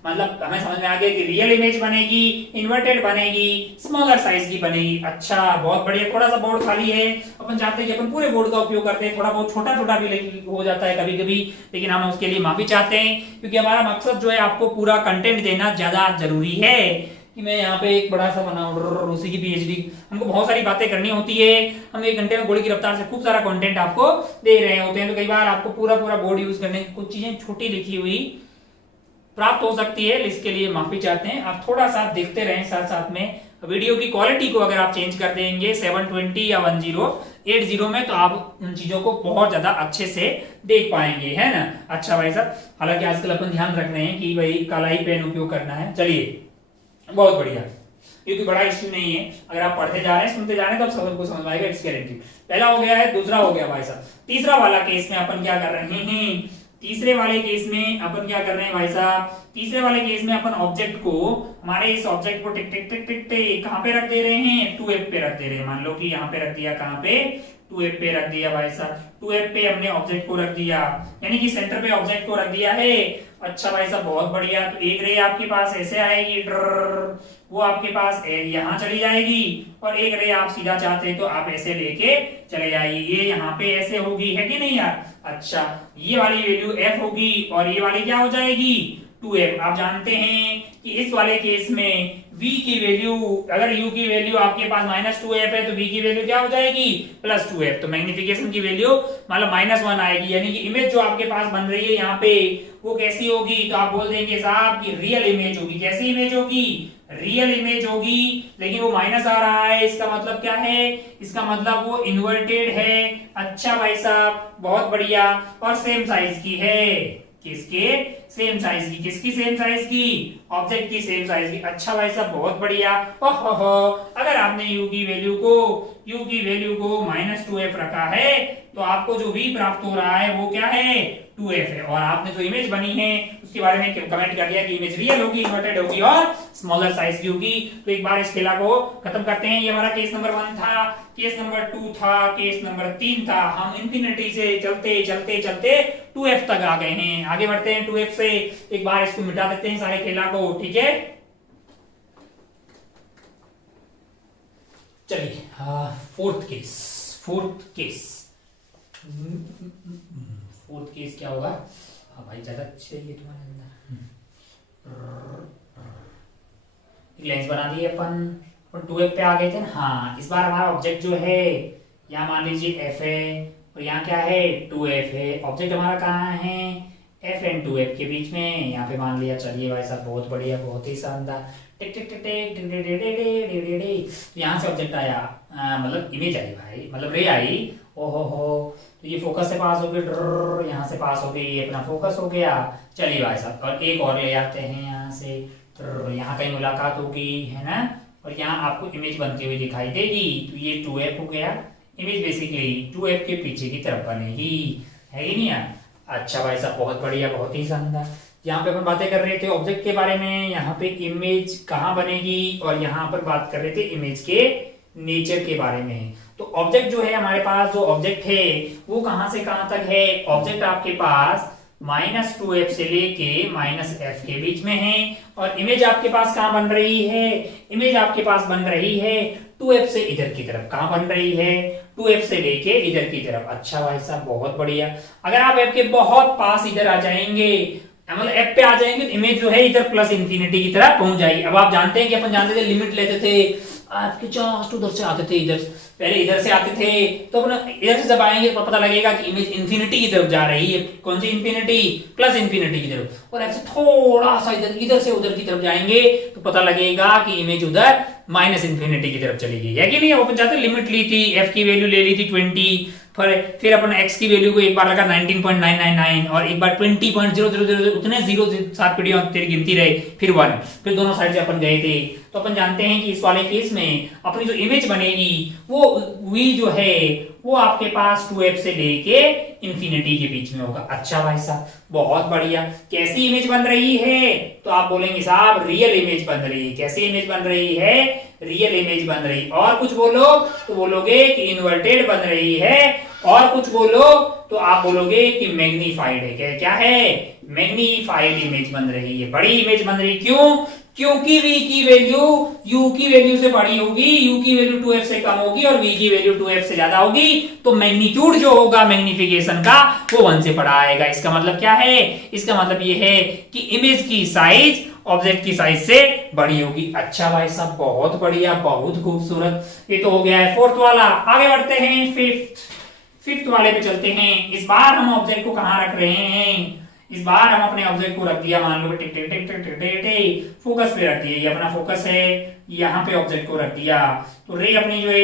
मतलब हमें समझ में आ गया कि रियल इमेज बनेगी, इन्वर्टेड बनेगी, स्मॉलर साइज की बनेगी। अच्छा, बहुत बढ़िया। थोड़ा सा बोर्ड खाली है, अपन चाहते हैं कि अपन पूरे बोर्ड का उपयोग करते हैं, थोड़ा बहुत छोटा छोटा भी हो जाता है कभी कभी, लेकिन हम उसके लिए माफी चाहते हैं क्योंकि हमारा मकसद जो है आपको पूरा कंटेंट देना ज्यादा जरूरी है कि मैं यहाँ पे एक बड़ा सा बनाऊं उसी की पीएचडी। हमको बहुत सारी बातें करनी होती है, हम 1 घंटे में घोड़े की रफ्तार से खूब सारा कंटेंट आपको दे रहे होते हैं, तो कई बार आपको पूरा पूरा बोर्ड यूज करने की कुछ चीजें छोटी लिखी हुई प्राप्त हो सकती है, इसके लिए माफी चाहते हैं। आप थोड़ा सा देखते रहें, साथ साथ में वीडियो की क्वालिटी को अगर आप चेंज कर देंगे 720 या 1080 में तो आप उन चीजों को बहुत ज्यादा अच्छे से देख पाएंगे, है ना। अच्छा भाई साहब, हालांकि आजकल अपन ध्यान रख रहे हैं कि भाई काला ही पेन उपयोग करना है। चलिए, बहुत बढ़िया, क्योंकि बड़ा इश्यू नहीं है, अगर आप पढ़ते जा रहे हैं, सुनते जा रहे हैं, तो सबको समझ आएगा, इट्स गारंटी। पहला हो गया है, दूसरा हो गया भाई साहब। तीसरा वाला केस में अपन क्या कर रहे हैं? तीसरे वाले केस में अपन क्या कर रहे हैं भाई साहब? तीसरे वाले केस में अपन ऑब्जेक्ट को, हमारे इस ऑब्जेक्ट को टिक टिक टिक टिक टिक कहां पे रख दे रहे हैं? 2f पे रख दे रहे हैं। मान लो कि यहाँ पे रख दिया, कहां पे? 2f पे रख दिया भाई साहब। 2f पे हमने ऑब्जेक्ट को रख दिया, यानी कि सेंटर पे ऑब्जेक्ट को रख दिया है। अच्छा भाई साहब, बहुत बढ़िया। तो एक रे आपके पास ऐसे आएगी, वो आपके पास यहाँ चली जाएगी, और एक रे आप सीधा चाहते हैं तो आप ऐसे लेके चले जाइए, ये यहाँ पे ऐसे होगी, है कि नहीं यार? अच्छा, ये वाली वैल्यू f होगी और ये वाली क्या हो जाएगी? 2f। आप जानते हैं कि इस वाले केस में v की वैल्यू, अगर u की वैल्यू आपके पास -2f है तो v की वैल्यू क्या हो जाएगी? +2f। तो मैग्निफिकेशन की वैल्यू मतलब -1 आएगी, यानी कि इमेज जो आपके पास बन रही है यहाँ पे वो कैसी होगी? तो आप बोल देंगे साहब कि रियल इमेज होगी। कैसी इमेज होगी? रियल इमेज होगी, लेकिन वो माइनस आ रहा है, इसका मतलब क्या है? इसका मतलब वो इन्वर्टेड है। अच्छा भाई साहब, बहुत बढ़िया। और सेम साइज की है। किसके? सेम साइज की। किसकी सेम साइज की? ऑब्जेक्ट की सेम साइज की। अच्छा भाई साहब, बहुत बढ़िया। ओहो, अगर आपने u की वैल्यू को -2f रखा है तो आपको जो v प्राप्त हो रहा है वो क्या है? 2f है। और आपने जो इमेज बनी है उसके बारे में कमेंट कर दिया कि इमेज रियल होगी, इन्वर्टेड होगी और स्मॉलर साइज की होगी। तो एक बार इस खेला को खत्म करते हैं। ये हमारा केस नंबर 1 था, केस नंबर 2 था, केस नंबर 3 था। हम इंफिनिटी से चलते चलते चलते 2f तक आ गए हैं। आगे बढ़ते हैं 2f से। एक बार इसको मिटा देते हैं सारे खेला को, ठीक है। चलिए, फोर्थ केस क्या होगा? हाँ भाई, ज्यादा चाहिए तुम्हारे अंदर। लेंस बना दिए अपन 2f पे आ गए थे ना। हाँ, इस बार हमारा ऑब्जेक्ट जो है यहाँ मान लीजिए f है और यहाँ क्या है? 2f है। ऑब्जेक्ट हमारा कहाँ है? f एंड 2f के बीच में। यहाँ पे मान लिया। चलिए भाई साहब, बहुत बढ़िया, बहुत ही शानदार। टिक टिक टिक टिक, यहाँ से ऑब्जेक्ट आया, मतलब इमेज आई भाई, मतलब रे आई। ओहो हो, तो ये फोकस से पास हो गई, यहाँ से पास हो गई, ये अपना फोकस हो गया। चलिए भाई साहब, और एक और ले आते हैं यहाँ से, यहाँ कहीं मुलाकात होगी, है ना, और यहाँ आपको इमेज बनती हुई दिखाई देगी। तो ये 2f हो गया। इमेज बेसिकली 2f के पीछे की तरफ बनेगी, है ही नहीं यार? अच्छा भाई साहब, बहुत बढ़िया, बहुत ही शानदार। यहाँ पे अपन बातें कर रहे थे ऑब्जेक्ट के बारे में, यहाँ पे इमेज कहाँ बनेगी, और यहाँ पर बात कर रहे थे इमेज के नेचर के बारे में। तो ऑब्जेक्ट जो है हमारे पास, जो ऑब्जेक्ट है वो कहां से कहां तक है? ऑब्जेक्ट आपके पास -2f से लेके -f के बीच में है। और इमेज आपके पास कहां बन रही है? इमेज आपके पास बन रही है 2f से इधर की तरफ। कहां बन रही है? 2f से लेके इधर की तरफ। अच्छा भाई साहब, बहुत बढ़िया। अगर आप f के बहुत पास इधर आ जाएंगे, मतलब f पे आ जाएंगे, तो इमेज जो है इधर +∞ की तरफ पहुंच जाएगी। अब आप जानते हैं कि अपन जानते थे, लिमिट लेते थे आपके जस्ट उधर से आते थे, इधर पहले इधर से आते थे, तो अपना इधर से जब आएंगे तो पता लगेगा कि इमेज इंफिनिटी की तरफ जा रही है। कौन सी इंफिनिटी? प्लस इंफिनिटी की तरफ। और ऐसे थोड़ा सा इधर से उधर की तरफ जाएंगे तो पता लगेगा कि इमेज उधर माइनस इंफिनिटी की तरफ चली गई है कि नहीं। अपन चाहते लिमिट ली थी, एफ की वैल्यू ले ली थी 20, फिर अपन x की वैल्यू को एक बार लगा 19.999 और एक बार 20.000, उतने जीरो सात पीढ़ियों तेरी गिनती रहे, फिर 1, फिर दोनों साइड से अपन गए थे। तो अपन जानते हैं कि इस वाले केस में अपनी जो इमेज बनेगी वो v जो है वो आपके पास 2f से लेके इंफिनिटी के बीच में होगा। अच्छा भाई साहब, बहुत बढ़िया। कैसी इमेज बन रही है? तो आप बोलेंगे साहब रियल इमेज बन रही है। कैसी इमेज बन रही है? रियल इमेज बन रही। और कुछ बोलो तो बोलोगे कि इन्वर्टेड बन रही है, और कुछ बोलो तो आप बोलोगे कि मैग्नीफाइड है। क्या है? मैग्नीफाइड इमेज बन रही है, बड़ी इमेज बन रही। क्यों? क्योंकि v की वैल्यू u की वैल्यू से बड़ी होगी, u की वैल्यू 2f से कम होगी और v की वैल्यू 2f से ज्यादा होगी, तो मैग्नीट्यूड जो होगा मैग्निफिकेशन का वो 1 से बड़ा आएगा। इसका मतलब क्या है? इसका मतलब ये है कि इमेज की साइज ऑब्जेक्ट की साइज से बड़ी होगी। अच्छा भाई साहब, बहुत बढ़िया, बहुत खूबसूरत। ये तो हो गया है फोर्थ वाला। आगे बढ़ते हैं फिफ्थ वाले पे चलते हैं। इस बार हम ऑब्जेक्ट को कहां रख रहे हैं? इस बार हम अपने ऑब्जेक्ट को रख दिया, मान लो टिक टिक टिक टिक टिक टिक फोकस पे रख दिया। ये अपना फोकस है, यहाँ पे ऑब्जेक्ट को रख दिया। तो रे अपनी जो है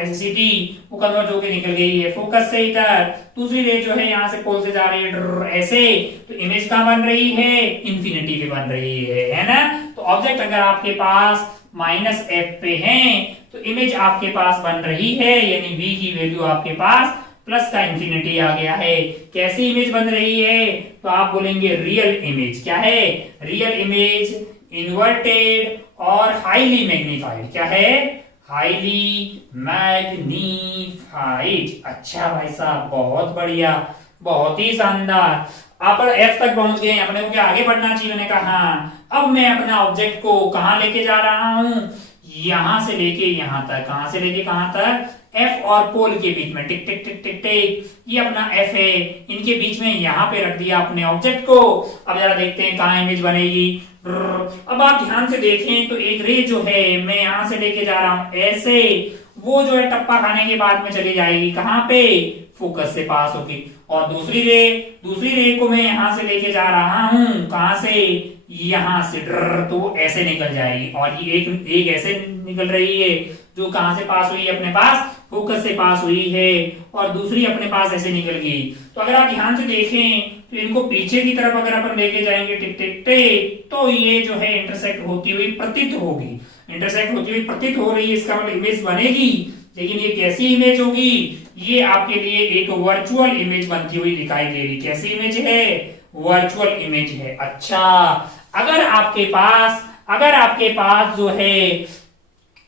एसिटी वो कन्वर्ट होकर निकल गई है फोकस से इधर। दूसरी रे जो है यहाँ से पोल से जा रही है ऐसे। तो इमेज कहाँ बन रही है? इंफिनिटी पे बन रही है ना। तो ऑब्जेक्ट अगर आपके पास -f पे है तो इमेज आपके पास बन रही है, यानी v की वैल्यू आपके पास प्लस का इंफिनिटी आ गया है। कैसी इमेज बन रही है? तो आप बोलेंगे रियल इमेज। क्या है? रियल इमेज, इन्वर्टेड और हाईली मैग्नीफाइड। क्या है? Highly magnified. अच्छा भाई साहब, बहुत बढ़िया, बहुत ही शानदार। आप एफ तक पहुंच गए, अपने को क्या आगे बढ़ना चाहिए? मैंने कहा अब मैं अपना ऑब्जेक्ट को कहां लेके जा रहा हूं? यहां से लेके यहां तक। कहां से लेके कहां तक? F और पोल के बीच में। टिक टिक टिक टिक टिक, ये अपना F है, इनके बीच में यहाँ पे रख दिया अपने ऑब्जेक्ट को। अब जरा देखते हैं कहाँ इमेज बनेगी। अब आप ध्यान से देखें तो एक रे जो है मैं यहाँ से लेके जा रहा हूँ ऐसे, वो जो है टप्पा खाने के बाद में चली जाएगी कहाँ पे? फोकस से पास होगी। और दूसरी रे को मैं यहाँ से लेके जा रहा हूँ, कहां से? यहाँ से। तो ऐसे निकल जाएगी। और ये एक ऐसे निकल रही है जो कहां से पास हुई है? अपने पास फोकस से पास हुई है। और दूसरी अपने पास ऐसे निकल गई। तो अगर आप ध्यान से देखें तो इनको पीछे की तरफ अगर अपन लेके जाएंगे टिक टिक टिक, तो ये जो है इंटरसेक्ट होती हुई प्रतीत होगी। इंटरसेक्ट होती हुई प्रतीत हो रही है, इसका मतलब इमेज बनेगी। लेकिन ये कैसी इमेज होगी? ये आपके लिए एक वर्चुअल इमेज बनती हुई दिखाई दे रही। कैसी इमेज है? वर्चुअल इमेज है। अच्छा, अगर आपके पास जो है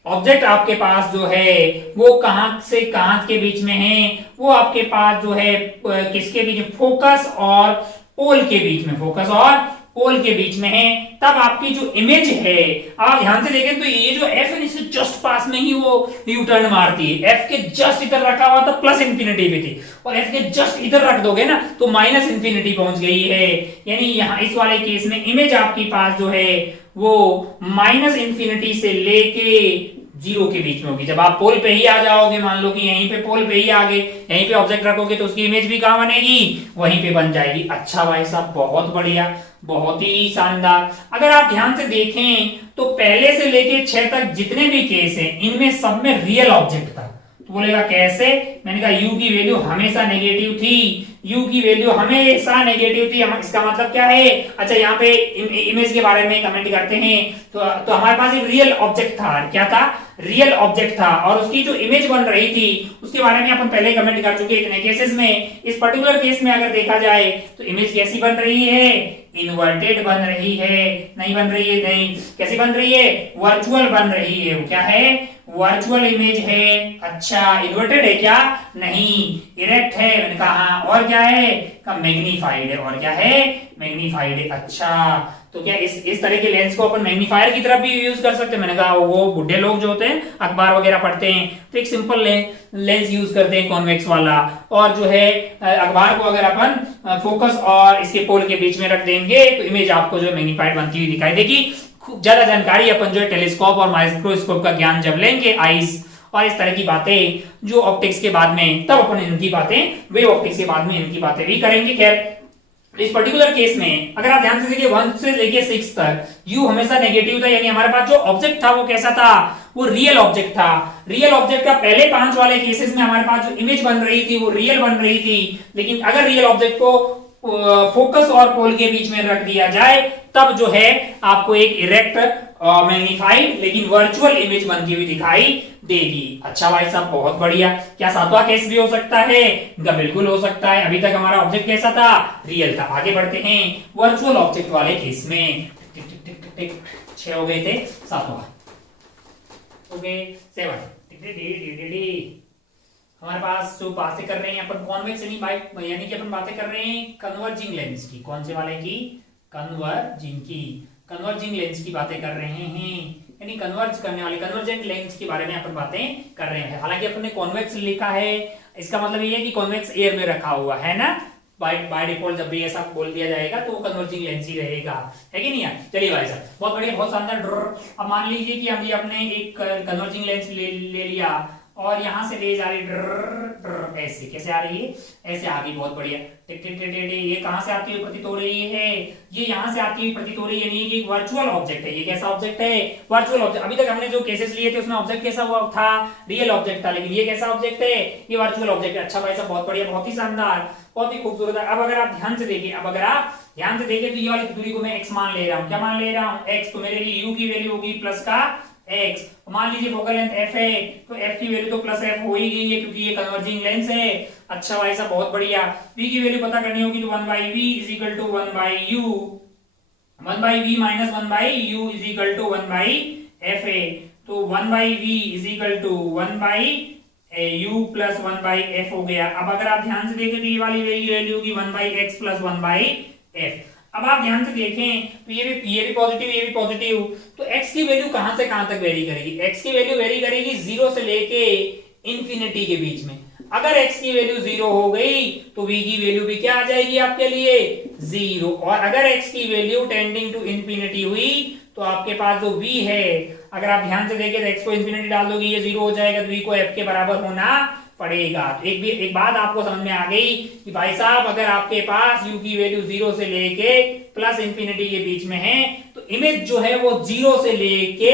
ऑब्जेक्ट आपके पास जो है वो कहां से कहां के बीच में है? वो आपके पास जो है किसके बीच में? फोकस और पोल के बीच में। फोकस और पोल के बीच में है। तब आपकी जो इमेज है, आप ध्यान से देखें तो ये जो f है इसके जस्ट पास में ही वो यू टर्न मारती है। f के जस्ट इधर रखा हुआ था प्लस इंफिनिटी पे थी, और f के जस्ट इधर रख दोगे ना तो माइनस इंफिनिटी पहुंच गई है। यानी यहाँ इस वाले केस में इमेज आपके पास जो है वो माइनस इंफिनिटी से लेके 0 के बीच में होगी। जब आप पोल पे ही आ जाओगे, मान लो कि यहीं पे पोल पे ही आ गए, यहीं पे ऑब्जेक्ट रखोगे तो उसकी इमेज भी कहां बनेगी? वहीं पे बन जाएगी। अच्छा भाई साहब, बहुत बढ़िया, बहुत ही शानदार। अगर आप ध्यान से देखें तो पहले से लेके 6 तक जितने भी केस हैं इनमें सब में रियल ऑब्जेक्ट था। तो बोलेगा कैसे? मैंने कहा u की वैल्यू हमेशा नेगेटिव थी। u की वैल्यू हमेशा नेगेटिव थी। इसका मतलब क्या है? अच्छा, यहाँ पे इमेज के बारे में कमेंट करते हैं तो हमारे पास एक रियल ऑब्जेक्ट था। क्या था? रियल ऑब्जेक्ट था, और उसकी जो इमेज बन रही थी उसके बारे में अपन पहले कमेंट कर चुके इतने केसेस में। इस पर्टिकुलर केस में अगर देखा जाए तो इमेज कैसी बन रही है? इन्वर्टेड बन रही है। नहीं बन रही है? नहीं। कैसी बन रही है? वर्चुअल बन रही है। वो क्या है? वर्चुअल इमेज है। अच्छा, इन्वर्टेड है क्या? नहीं, इरेक्ट है। मैंने कहा और क्या है? का मैग्नीफाइड है। और क्या है? मैग्नीफाइड है। अच्छा, तो क्या इस तरह के लेंस को अपन मैग्नीफायर की तरफ भी यूज कर सकते हैं? मैंने कहा वो बुढ़े लोग जो होते हैं अखबार वगैरह पढ़ते हैं तो एक सिंपल लेंस यूज करते हैं कॉन्वेक्स वाला, और जो है अखबार को अगर अपन फोकस और इसके पोल के बीच में रख देंगे तो इमेज आपको जो मैग्नीफाइड बनती हुई दिखाई देगी। खूब ज्यादा जानकारी अपन जो है टेलीस्कोप और माइक्रोस्कोप का ज्ञान जब लेंगे, आइस और इस तरह की बातें जो ऑप्टिक्स के बाद में, तब अपन इनकी बातें, वेव ऑप्टिक्स के बाद में इनकी बातें भी करेंगे। खैर इस पर्टिकुलर केस में अगर आप ध्यान से देखिए 1 से लेके 6 तक यू हमेशा नेगेटिव था, यानी हमारे पास जो ऑब्जेक्ट था वो कैसा था, वो रियल ऑब्जेक्ट था। रियल ऑब्जेक्ट का पहले 5 वाले केसेस में हमारे पास जो इमेज बन रही थी वो रियल बन रही थी, लेकिन अगर रियल ऑब्जेक्ट को फोकस और पोल के बीच में रख दिया जाए तब जो है आपको एक इरेक्ट मैग्नीफाइड लेकिन वर्चुअल इमेज बनती हुई दिखाई देगी। अच्छा भाई साहब, बहुत बढ़िया। क्या सातवां केस भी हो सकता है? बिल्कुल हो सकता है। अभी तक हमारा ऑब्जेक्ट कैसा था? रियल था। आगे बढ़ते हैं वर्चुअल ऑब्जेक्ट वाले केस में। टिक टिक टिक टिक टिक 6 हो गए थे, 7वां ओके 7 टिक टिक टिक टिक। हमारे पास जो बातें कर रहे हैं अपन कॉन्वेक्स यानी कि अपन बातें कर रहे हैं कन्वर्जिंग लेंस की। कौन से वाले की? कन्वर्जिंग लेंस की बातें कर रहे हैं, यानी कन्वर्ज करने वाले कन्वर्जेंट लेंस के बारे में अपन बातें कर रहे हैं। हालांकि अपन ने कॉन्वेक्स लिखा है, इसका मतलब ये है कि कॉन्वेक्स एयर में रखा हुआ है ना, बाय डिफॉल्ट जब भी ऐसा बोल दिया जाएगा तो वो कन्वर्जिंग लेंस ही रहेगा, है कि नहीं यार। चलिए भाई साहब, बहुत बढ़िया, बहुत शानदार। अब मान लीजिए कि हम अपने एक कन्वर्जिंग लेंस ले लिया और यहां से रेज आ रही ऐसे, कैसे आ रही है? ऐसे आ गई, बहुत बढ़िया। टिक टिक टिक टिक, ये कहां से आती हुई प्रतीत हो रही है? ये यहां से आती हुई प्रतीत हो रही है, यानी कि वर्चुअल ऑब्जेक्ट है। ये कैसा ऑब्जेक्ट है? Virtual object. अभी तक हमने जो केसेस लिए थे उसमें ऑब्जेक्ट कैसा हुआ था? रियल ऑब्जेक्ट था, लेकिन ये कैसा ऑब्जेक्ट है? ये वर्चुअल ऑब्जेक्ट है। अच्छा भाई साहब, बहुत बढ़िया, बहुत ही शानदार, बहुत ही खूबसूरत है। अब अगर आप ध्यान से देखिए, तो ये वाली दूरी को मैं x मान ले रहा हूं। क्या मान ले रहा हूं? x। तो मेरे लिए u की वैल्यू होगी प्लस का x। मान लीजिए फोकल लेंथ f है, तो f की वैल्यू तो प्लस f हो ही गई है क्योंकि ये कन्वर्जिंग लेंस है। अच्छा भाई साहब, बहुत बढ़िया। v की वैल्यू पता करनी होगी तो 1/v is equal to 1/u, 1/v minus 1/u is equal to 1/fa। तो 1/v is equal to 1/u plus 1/f हो गया। अब अगर आप ध्यान से देखें तो ये वाली वैल्यू होगी 1/x प्लस 1/f। अब आप ध्यान से देखें तो ये भी पॉजिटिव, ये भी पॉजिटिव, तो x की वैल्यू कहां से कहां तक वेरी करेगी? x की वैल्यू वेरी करेगी 0 से लेके इंफिनिटी के बीच में। अगर x की वैल्यू 0 हो गई तो v की वैल्यू भी क्या आ जाएगी आपके लिए? 0। और अगर x की वैल्यू टेंडिंग टू इंफिनिटी हुई तो आपके पास जो v है, अगर आप ध्यान से देखें तो x को इंफिनिटी डाल दोगे, ये 0 हो जाएगा, तो v को f के बराबर होना पड़ेगा। तो एक बात आपको समझ में आ गई कि भाई साहब, अगर आपके पास u की वैल्यू 0 से लेके प्लस इंफिनिटी के बीच में है तो इमेज जो है वो 0 से लेके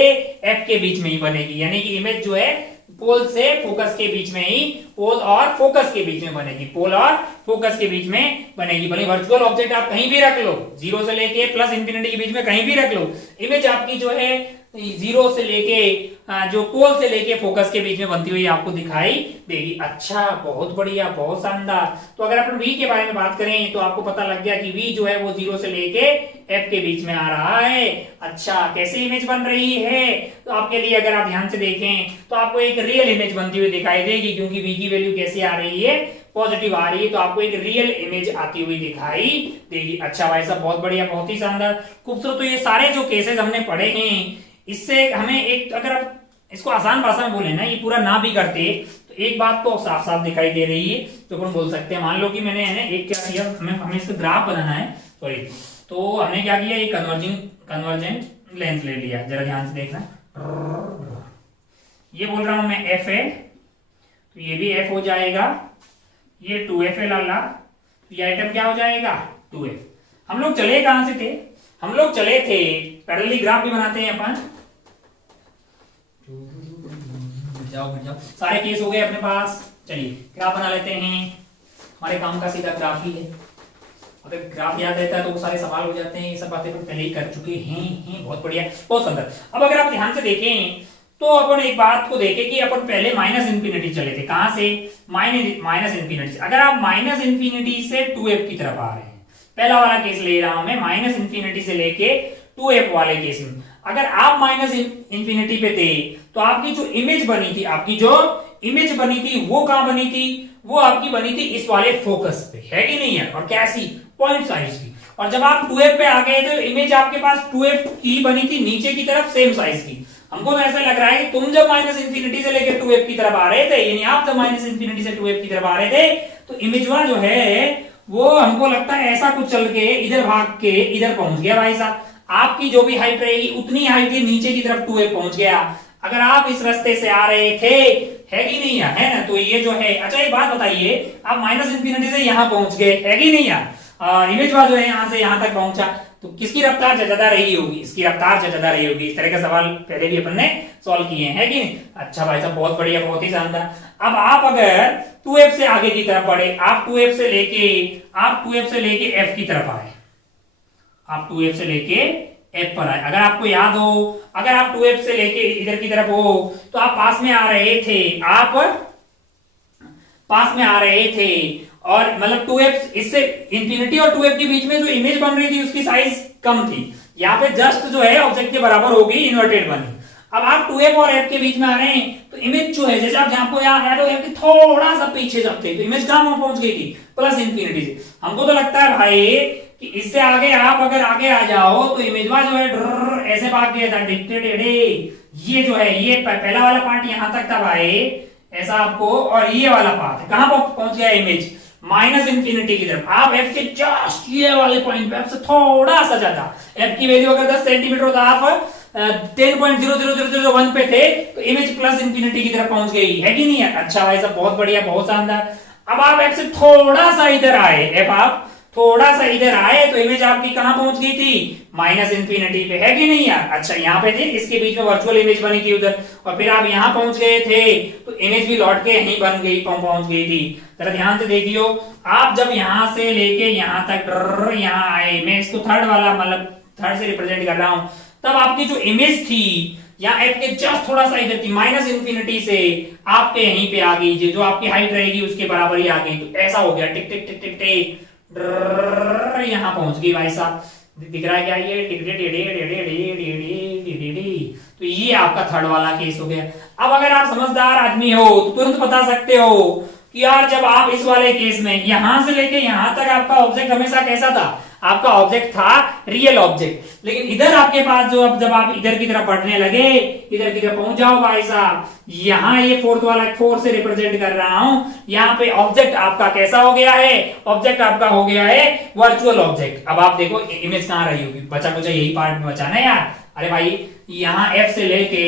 f के बीच में ही बनेगी, यानी कि इमेज जो है पोल से फोकस के बीच में ही, पोल और फोकस के बीच में बनेगी, पोल और फोकस के बीच में बनेगी। भले वर्चुअल ऑब्जेक्ट आप कहीं भी रख लो, 0 से लेके प्लस इंफिनिटी के बीच में कहीं भी रख लो, इमेज आपकी जो है 0 से लेके जो पोल से लेके फोकस के बीच में बनती हुई आपको दिखाई देगी। अच्छा, बहुत बढ़िया, बहुत शानदार। तो अगर अपन v के बारे में बात करें तो आपको पता लग गया कि v जो है वो 0 से लेके f के बीच में आ रहा है। अच्छा, कैसे इमेज बन रही है? तो आपके लिए अगर आप ध्यान से देखें तो आपको एक रियल इमेज बनती हुई दिखाई देगी, क्योंकि v की वैल्यू कैसे आ रही है? पॉजिटिव आ रही है, तो आपको एक रियल इमेज आती हुई दिखाई देगी। अच्छा भाई साहब, बहुत बढ़िया, बहुत ही शानदार, खूबसूरत। तो ये सारे जो केसेस हमने पढ़े हैं, इससे हमें एक, अगर आप इसको आसान भाषा में बोले ना, ये पूरा ना भी करते तो एक बात तो साफ साफ दिखाई दे रही है, तो अपन बोल सकते हैं। मान लो कि मैंने है एक क्या किया, हमें इसका ग्राफ बनाना है, सॉरी, तो हमने क्या किया, एक कन्वर्जेंट लेंस ले लिया। जरा ध्यान से देखना, ये बोल रहा हूं मैं f है, तो ये भी f हो जाएगा, ये 2f है लाला, तो ये आइटम क्या हो जाएगा? 2f। हम लोग चले कहां से थे? हम लोग चले थे पैरेलली ग्राफ भी बनाते हैं अपन। जाओ, सारे केस हो गए अपने पास। चलिए ग्राफ बना लेते हैं, हमारे काम का सीधा ग्राफ ही है। अगर ग्राफ याद रहता है तो वो सारे सवाल हो जाते हैं। ये सब बातें अपन पहले ही कर चुके हैं। बहुत बढ़िया, बहुत सुंदर। अब अगर आप ध्यान से देखें तो अपन एक बात को देखें कि अपन पहले माइनस इंफिनिटी चले थे। कहां से? माइनस इंफिनिटी से। अगर आप माइनस इंफिनिटी से 2f की तरफ आ रहे हैं, पहला वाला केस ले रहा हूं मैं, माइनस इंफिनिटी से लेके 2f वाले केस में, अगर आप माइनस इंफिनिटी पे थे तो आपकी जो इमेज बनी थी, वो कहां बनी थी? वो आपकी बनी थी इस वाले फोकस पे, है कि नहीं है? और कैसी? पॉइंट साइज की। और जब आप 2f पे आ गए तो इमेज आपके पास 2f की बनी थी नीचे की तरफ, सेम साइज की। हमको तो ऐसा लग रहा है कि तुम जब माइनस इंफिनिटी से लेकर 2f की तरफ आ रहे थे, यानी आप जब माइनस इंफिनिटी से 2f की तरफ आ रहे थे, तो इमेज जो है वो हमको लगता है ऐसा कुछ चल के इधर भाग के इधर पहुंच गया भाई साहब। आपकी जो भी हाइट रहेगी उतनी हाइट के नीचे की तरफ 2f पहुंच गया। अगर आप इस रास्ते से आ रहे थे, है कि नहीं यार, है ना, तो ये जो है, अच्छा एक बात बताइए, आप माइनस इंफिनिटी से यहां पहुंच गए, है कि नहीं यार, और इमेज वाला जो है यहां से यहां तक पहुंचा, तो किसकी रफ्तार ज्यादा रही होगी? इसकी रफ्तार ज्यादा रही होगी। इस तरह का सवाल पहले भी अपन ने सॉल्व किए हैं, है कि नहीं? अच्छा भाई साहब, बहुत बढ़िया, बहुत ही शानदार। अब आप अगर 2f से आगे की तरफ बढ़े, आप 2f से लेके f की तरफ आए, आप 2f से लेके f पर आए। अगर आपको याद हो, अगर आप 2f से लेके इधर की तरफ हो, तो आप पास में आ रहे थे, आप पास में आ रहे थे, और मतलब 2f, इससे इंफिनिटी और 2f के बीच में जो इमेज बन रही थी उसकी साइज कम थी, यहाँ पे जस्ट जो है ऑब्जेक्ट के बराबर होगी, इन्वर्टेड बनी। अब आप 2f और f के बीच में आ रहे हैं, तो इमेज जो है, जैसे आप यहाँ को याद है, तो f के थोड़ा सा पीछे जब थे, तो इमेज कहां पहुंच गई थी? प्लस इंफिनिटी से। हमको तो लगता है भाई कि इससे आगे आप अगर आगे आ जाओ तो इमेजवा जो है ऐसे भाग गया था, ये जो है, ये पहला वाला पार्ट यहां तक था भाई, ऐसा आपको, और ये वाला पार्ट कहां पहुंच गया इमेज? माइनस इंफिनिटी की तरफ। आप f के जस्ट ये वाले पॉइंट पे, f से थोड़ा सा ज्यादा, f की वैल्यू अगर 10 सेंटीमीटर होता, आप 10.00001 पे थे, तो इमेज प्लस इंफिनिटी की तरफ पहुंच गई, है कि नहीं है? अच्छा भाई साहब, बहुत बढ़िया, बहुत शानदार। अब आप f से थोड़ा सा इधर आए, f आप थोड़ा सा इधर आए, तो इमेज आपकी कहां पहुंच गई थी? माइनस इंफिनिटी पे, है कि नहीं यार? अच्छा, यहाँ पे थी, इसके बीच में वर्चुअल इमेज बनी थी उधर, और फिर आप यहाँ पहुंच गए थे, तो इमेज भी लौट के यहीं बन गई, पहुंच गई थी। जरा ध्यान से देखियो, आप जब यहां से लेके यहां तक यहाँ आए, मैं इसको थर्ड वाला, मतलब थर्ड से रिप्रेजेंट कर रहा हूं, तब आपकी जो इमेज थी यहाँ f के जस्ट थोड़ा सा इधर थी, माइनस इंफिनिटी से आपके यहीं पे आ गई, जो आपकी हाइट रहेगी उसके बराबर ही आ गई। तो ऐसा हो गया, टिक टिक टिक टिक टिक, यहां पहुंच गई भाई साहब। दिख रहा है क्या ये? टिक टिक टिक। तो ये आपका थर्ड वाला केस हो गया। अब अगर आप समझदार आदमी हो तो तुरंत बता सकते हो कि यार, जब आप इस वाले केस में यहां से लेके यहां तक आपका ऑब्जेक्ट हमेशा कैसा था? आपका ऑब्जेक्ट था रियल ऑब्जेक्ट। लेकिन इधर आपके पास जो, अब जब आप इधर की तरफ बढ़ने लगे, इधर की तरफ पहुंच जाओ भाई साहब, यहां ये फोर्थ वाला 4 से रिप्रेजेंट कर रहा हूं, यहाँ पे ऑब्जेक्ट आपका कैसा हो गया है? ऑब्जेक्ट आपका हो गया है वर्चुअल ऑब्जेक्ट। अब आप देखो इमेज कहां रही होगी, बचा कुछ यही पार्ट में बचा ना यार। अरे भाई, यहाँ f से लेके,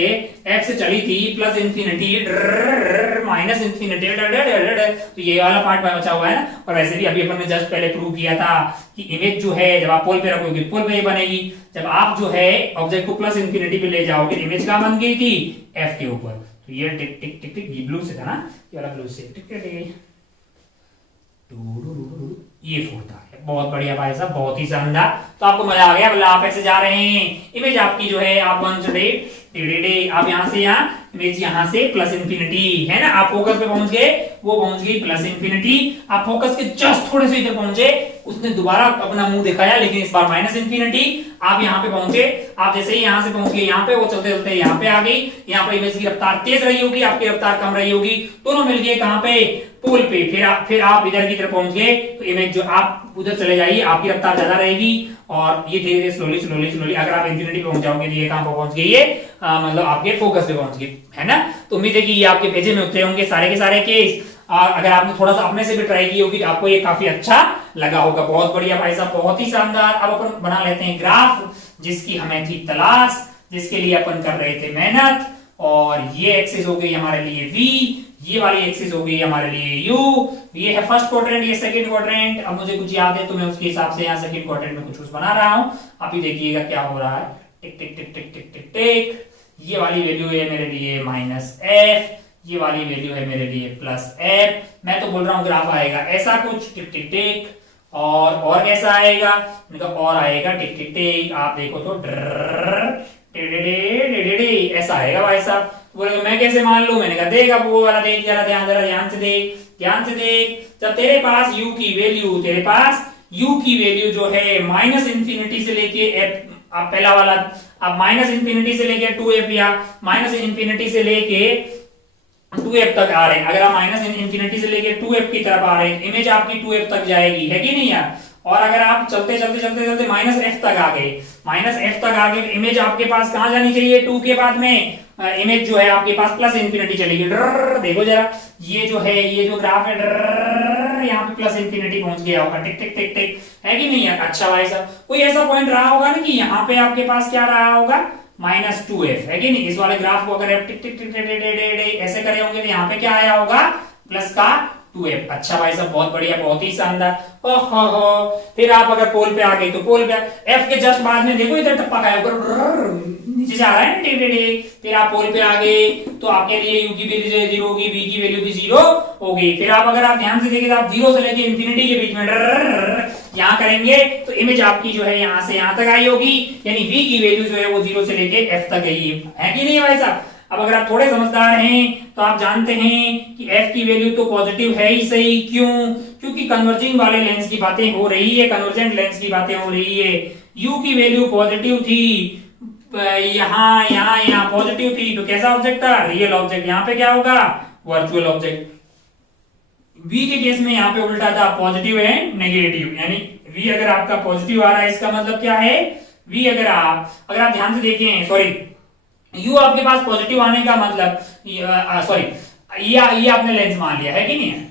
f से चली थी प्लस इंफिनिटी, माइनस इंफिनिटी, तो ये वाला पार्ट बचा हुआ है ना। और वैसे भी अभी अपन ने जस्ट पहले प्रूव किया था कि इमेज जो है, जब आप पोल पे रखोगे, पोल पे ये बनेगी। जब आप जो है ऑब्जेक्ट को प्लस इंफिनिटी पे ले जाओगे, इमेज कहां बन गई थी? f के ऊपर। तो ये टिक टिक टिक टिक, ये ब्लू से था ना, ये वाला ब्लू से, टिक टिक टिक, ये फोर्थ आ गया। बहुत बढ़िया भाई साहब, बहुत ही शानदार। तो आपको मजा आ गया, मतलब आप ऐसे जा रहे हैं, इमेज आपकी जो है, आप वन से आप यहां से यहाँ, इमेज यहां से प्लस इंफिनिटी, है ना, आप फोकस पे पहुंच गए, वो पहुंच गई प्लस इंफिनिटी। आप फोकस के जस्ट थोड़े से इधर पहुंचे, उसने दोबारा अपना मुंह दिखाया, लेकिन इस बार माइनस इंफिनिटी। आप यहाँ पे पहुंचे, आप जैसे ही यहां से पहुंच गए यहाँ पे, वो चलते चलते यहाँ पे आ गई। यहाँ पे इमेज की रफ्तार तेज रही होगी, आपकी रफ्तार कम रही होगी, दोनों मिल गए कहां पे? पोल पे। फिर आप इधर की तरफ पहुंच गए, तो इमेज जो, आप उधर चले जाइए, आपकी रफ्तार ज्यादा रहेगी, और ये धीरे धीरे स्लोली स्लोली स्लोली, अगर आप इंफिनिटी पे पहुंच जाओगे, तो ये कहां पर पहुंच गई? ये मतलब आपके फोकस पे पहुंच गई, है ना। तो उम्मीद है कि ये आपके भेजे में उतरे होंगे सारे के सारे केस, और अगर आपने थोड़ा सा अपने से भी ट्राई की होगी तो आपको ये काफी अच्छा लगा होगा। बहुत बढ़िया भाई साहब, बहुत ही शानदार। अब अपन बना लेते हैं ग्राफ, जिसकी हमें थी तलाश, जिसके लिए अपन कर रहे थे मेहनत। और ये एक्सिस हो गई हमारे लिए v, ये वाली एक्सिस हो गई हमारे लिए u, ये है फर्स्ट क्वाड्रेंट, ये सेकंड क्वाड्रेंट। अब मुझे कुछ याद है तो मैं उसके हिसाब से यहाँ सेकंड क्वाड्रेंट में कुछ बना रहा हूँ। आप ही देखिएगा क्या हो रहा है, टिक टिक टिक टिक टिक टिक टिक। ये वाली वैल्यू है मेरे लिए -f, ये वाली वैल्यू है मेरे लिए +f। मैं तो बोल रहा हूँ ग्राफ आएगा ऐसा कुछ, टिक टिक टिक। और कैसा आएगा? और आएगा टिक टिक टिक। आप देखो तो ऐसा आएगा भाई साहब। बोले मैं कैसे मान लूं? मैंने कहा देख, अब वो वाला देख, जरा ध्यान से देख, ध्यान से देख। जब तेरे पास u की वैल्यू, तेरे पास u की वैल्यू जो है माइनस इंफिनिटी से लेके f, आप पहला वाला, आप माइनस इंफिनिटी से लेके 2f, या माइनस इंफिनिटी से लेके 2f तक आ रहे हैं। अगर आप माइनस इंफिनिटी से लेके 2f की तरफ आ रहे हैं, इमेज आपकी 2f तक जाएगी, है कि नहीं यार। और अगर आप चलते चलते चलते चलते -f तक आ गए, माइनस एफ तक आगे इमेज आपके पास कहां जानी चाहिए, 2 के बाद में इमेज जो है आपके पास प्लस इंफिनिटी चलेगी। देखो जरा, ये जो है, ये जो ग्राफ है यहाँ पे प्लस इंफिनिटी पहुंच गया होगा, टिक टिक टिक टिक, है कि नहीं है। अच्छा भाई साहब, कोई ऐसा पॉइंट रहा होगा ना कि यहाँ पे आपके पास क्या रहा होगा, -2f, है कि नहीं। इस वाले ग्राफ को अगर आप टिक टिक टिक टिक ऐसे करे होंगे तो यहाँ पे क्या आया होगा, प्लस का 2f। अच्छा भाई साहब, बहुत बढ़िया, बहुत ही शानदार। ओहो, फिर आप अगर पोल पे आ गए तो पोल पे f के जस्ट बाद में देखो इधर टप्पा का नीचे जा रहा है ना, फिर आप पोल पे आ गए तो आपके लिए u की वैल्यू 0 होगी, v की वैल्यू भी 0 होगी। फिर आप अगर आप ध्यान से देखें तो आप 0 से लेके इंफिनिटी के बीच में यहाँ करेंगे तो इमेज आपकी जो है यहाँ से यहाँ तक आई होगी, यानी v की वैल्यू जो है वो 0 से लेके f तक गई है कि नहीं भाई साहब। अब अगर आप थोड़े समझदार हैं तो आप जानते हैं कि f की वैल्यू तो पॉजिटिव है ही सही, क्यों, क्योंकि कन्वर्जिंग वाले लेंस की बातें हो रही है, कन्वर्जेंट लेंस की बातें हो रही है। u की वैल्यू पॉजिटिव थी, यहाँ पॉजिटिव थी, तो कैसा ऑब्जेक्ट था, रियल ऑब्जेक्ट। यहाँ पे क्या होगा, वर्चुअल ऑब्जेक्ट। v के केस में यहाँ पे उल्टा था, पॉजिटिव एंड नेगेटिव, यानी v अगर आपका पॉजिटिव आ रहा है इसका मतलब क्या है, v अगर आप ध्यान से देखें, सॉरी, u आपके पास पॉजिटिव आने का मतलब, सॉरी, ये आपने लेंस मान लिया है कि नहीं है।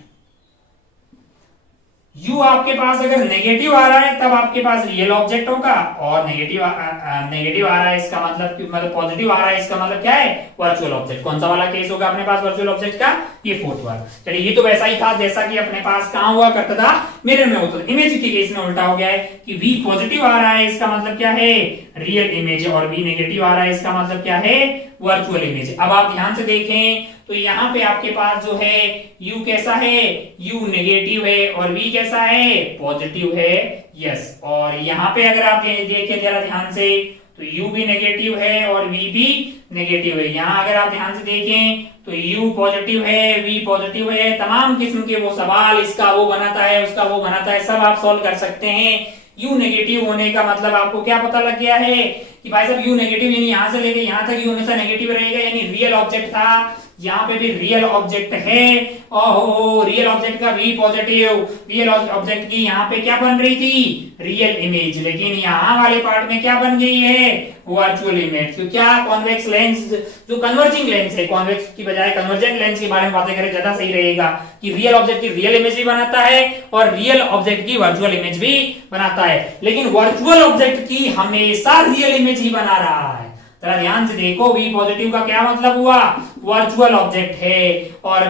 u आपके पास अगर नेगेटिव आ रहा है तब आपके पास रियल ऑब्जेक्ट होगा, और नेगेटिव आ रहा है इसका मतलब पॉजिटिव आ रहा है इसका मतलब क्या है, वर्चुअल ऑब्जेक्ट। कौन सा वाला केस होगा अपने पास वर्चुअल ऑब्जेक्ट का, ये फोर्थ वाला। चलिए, ये तो वैसा ही था जैसा कि अपने पास कहां हुआ करता था, मिरर में होता था। इमेज के केस में उल्टा हो गया है कि v पॉजिटिव आ रहा है इसका मतलब क्या है, रियल इमेज, और v नेगेटिव आ रहा है इसका मतलब क्या है, वर्चुअल इमेज। अब आप ध्यान से देखें तो यहाँ पे आपके पास जो है u कैसा है, u नेगेटिव है, और v कैसा है, पॉजिटिव है, यस। और यहाँ पे अगर आप देखें जरा ध्यान से तो u भी नेगेटिव है और v भी नेगेटिव है। यहाँ अगर आप ध्यान से देखें तो u पॉजिटिव है, v पॉजिटिव है। तमाम किस्म के वो सवाल, इसका वो बनाता है, उसका वो बनाता है, सब आप सॉल्व कर सकते हैं। u नेगेटिव होने का मतलब आपको क्या पता लग गया है कि भाई साहब u नेगेटिव, यानी यहाँ से लेके यहाँ तक u हमेशा नेगेटिव रहेगा, यानी रियल ऑब्जेक्ट था, यहाँ पे भी रियल ऑब्जेक्ट है। ओहो, रियल ऑब्जेक्ट का v पॉजिटिव, रियल ऑब्जेक्ट की यहाँ पे क्या बन रही थी, रियल इमेज, लेकिन यहाँ वाले पार्ट में क्या बन गई है, वर्चुअल इमेज। तो क्या कॉन्वेक्स लेंस जो कन्वर्जिंग लेंस है, कॉन्वेक्स की बजाय कन्वर्जेंट लेंस के बारे में बातें करें ज्यादा सही रहेगा कि रियल ऑब्जेक्ट की रियल इमेज भी बनाता है और रियल ऑब्जेक्ट की वर्चुअल इमेज भी बनाता है, लेकिन वर्चुअल ऑब्जेक्ट की हमेशा रियल इमेज ही बना रहा है। जरा ध्यान से देखो, v पॉजिटिव का क्या मतलब हुआ, वर्चुअल ऑब्जेक्ट है, और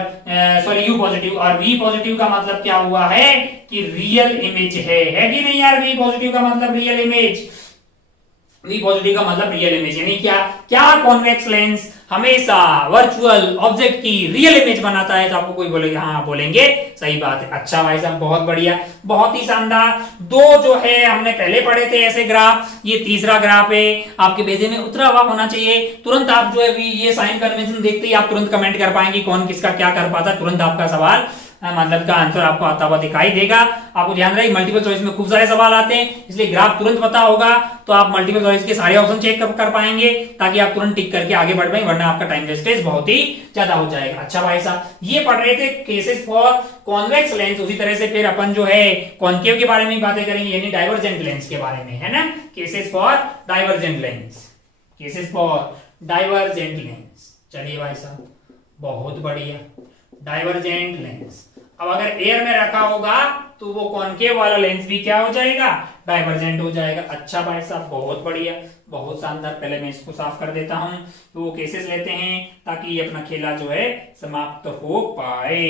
सॉरी u पॉजिटिव, और v पॉजिटिव का मतलब क्या हुआ है कि रियल इमेज है कि नहीं यार। v पॉजिटिव का मतलब रियल इमेज, v पॉजिटिव का मतलब रियल इमेज, यानी क्या कॉन्वेक्स लेंस हमेशा वर्चुअल ऑब्जेक्ट की रियल इमेज बनाता है। तो आपको कोई बोलेगा हाँ, बोलेंगे सही बात है। अच्छा भाई साहब, बहुत बढ़िया, बहुत ही शानदार। दो जो है हमने पहले पढ़े थे ऐसे ग्राफ, ये तीसरा ग्राफ है, आपके भेजे में उतरा हुआ होना चाहिए। तुरंत आप जो है ये साइन कन्वेंशन देखते ही आप तुरंत कमेंट कर पाएंगे कौन किसका क्या कर पाता, तुरंत आपका सवाल मतलब का आंसर आपको आता हुआ दिखाई देगा। आपको ध्यान रहे मल्टीपल चॉइस में खूब सारे सवाल आते हैं, इसलिए ग्राफ तुरंत पता होगा तो आप मल्टीपल चॉइस के सारे ऑप्शन चेक कर पाएंगे, ताकि आप तुरंत टिक करके आगे बढ़ पाए, वरना आपका टाइम वेस्टेज बहुत ही ज्यादा हो जाएगा। अच्छा भाई साहब, ये पढ़ रहे थे केसेस फॉर कॉन्वेक्स लेंस। उसी तरह से फिर अपन जो है कॉन्केव के बारे में बातें करेंगे, यानी डाइवर्जेंट लेंस के बारे में, है ना। Cases for divergent lens, cases for divergent lens. चलिए भाई साहब, बहुत बढ़िया, डाइवर्जेंट लेंस। अब अगर एयर में रखा होगा तो वो कॉनकेव वाला लेंस भी क्या हो जाएगा, डाइवर्जेंट हो जाएगा। अच्छा भाई साहब, बहुत बढ़िया, बहुत शानदार। पहले मैं इसको साफ कर देता हूं, तो वो केसेस लेते हैं ताकि ये अपना खेला जो है समाप्त हो पाए।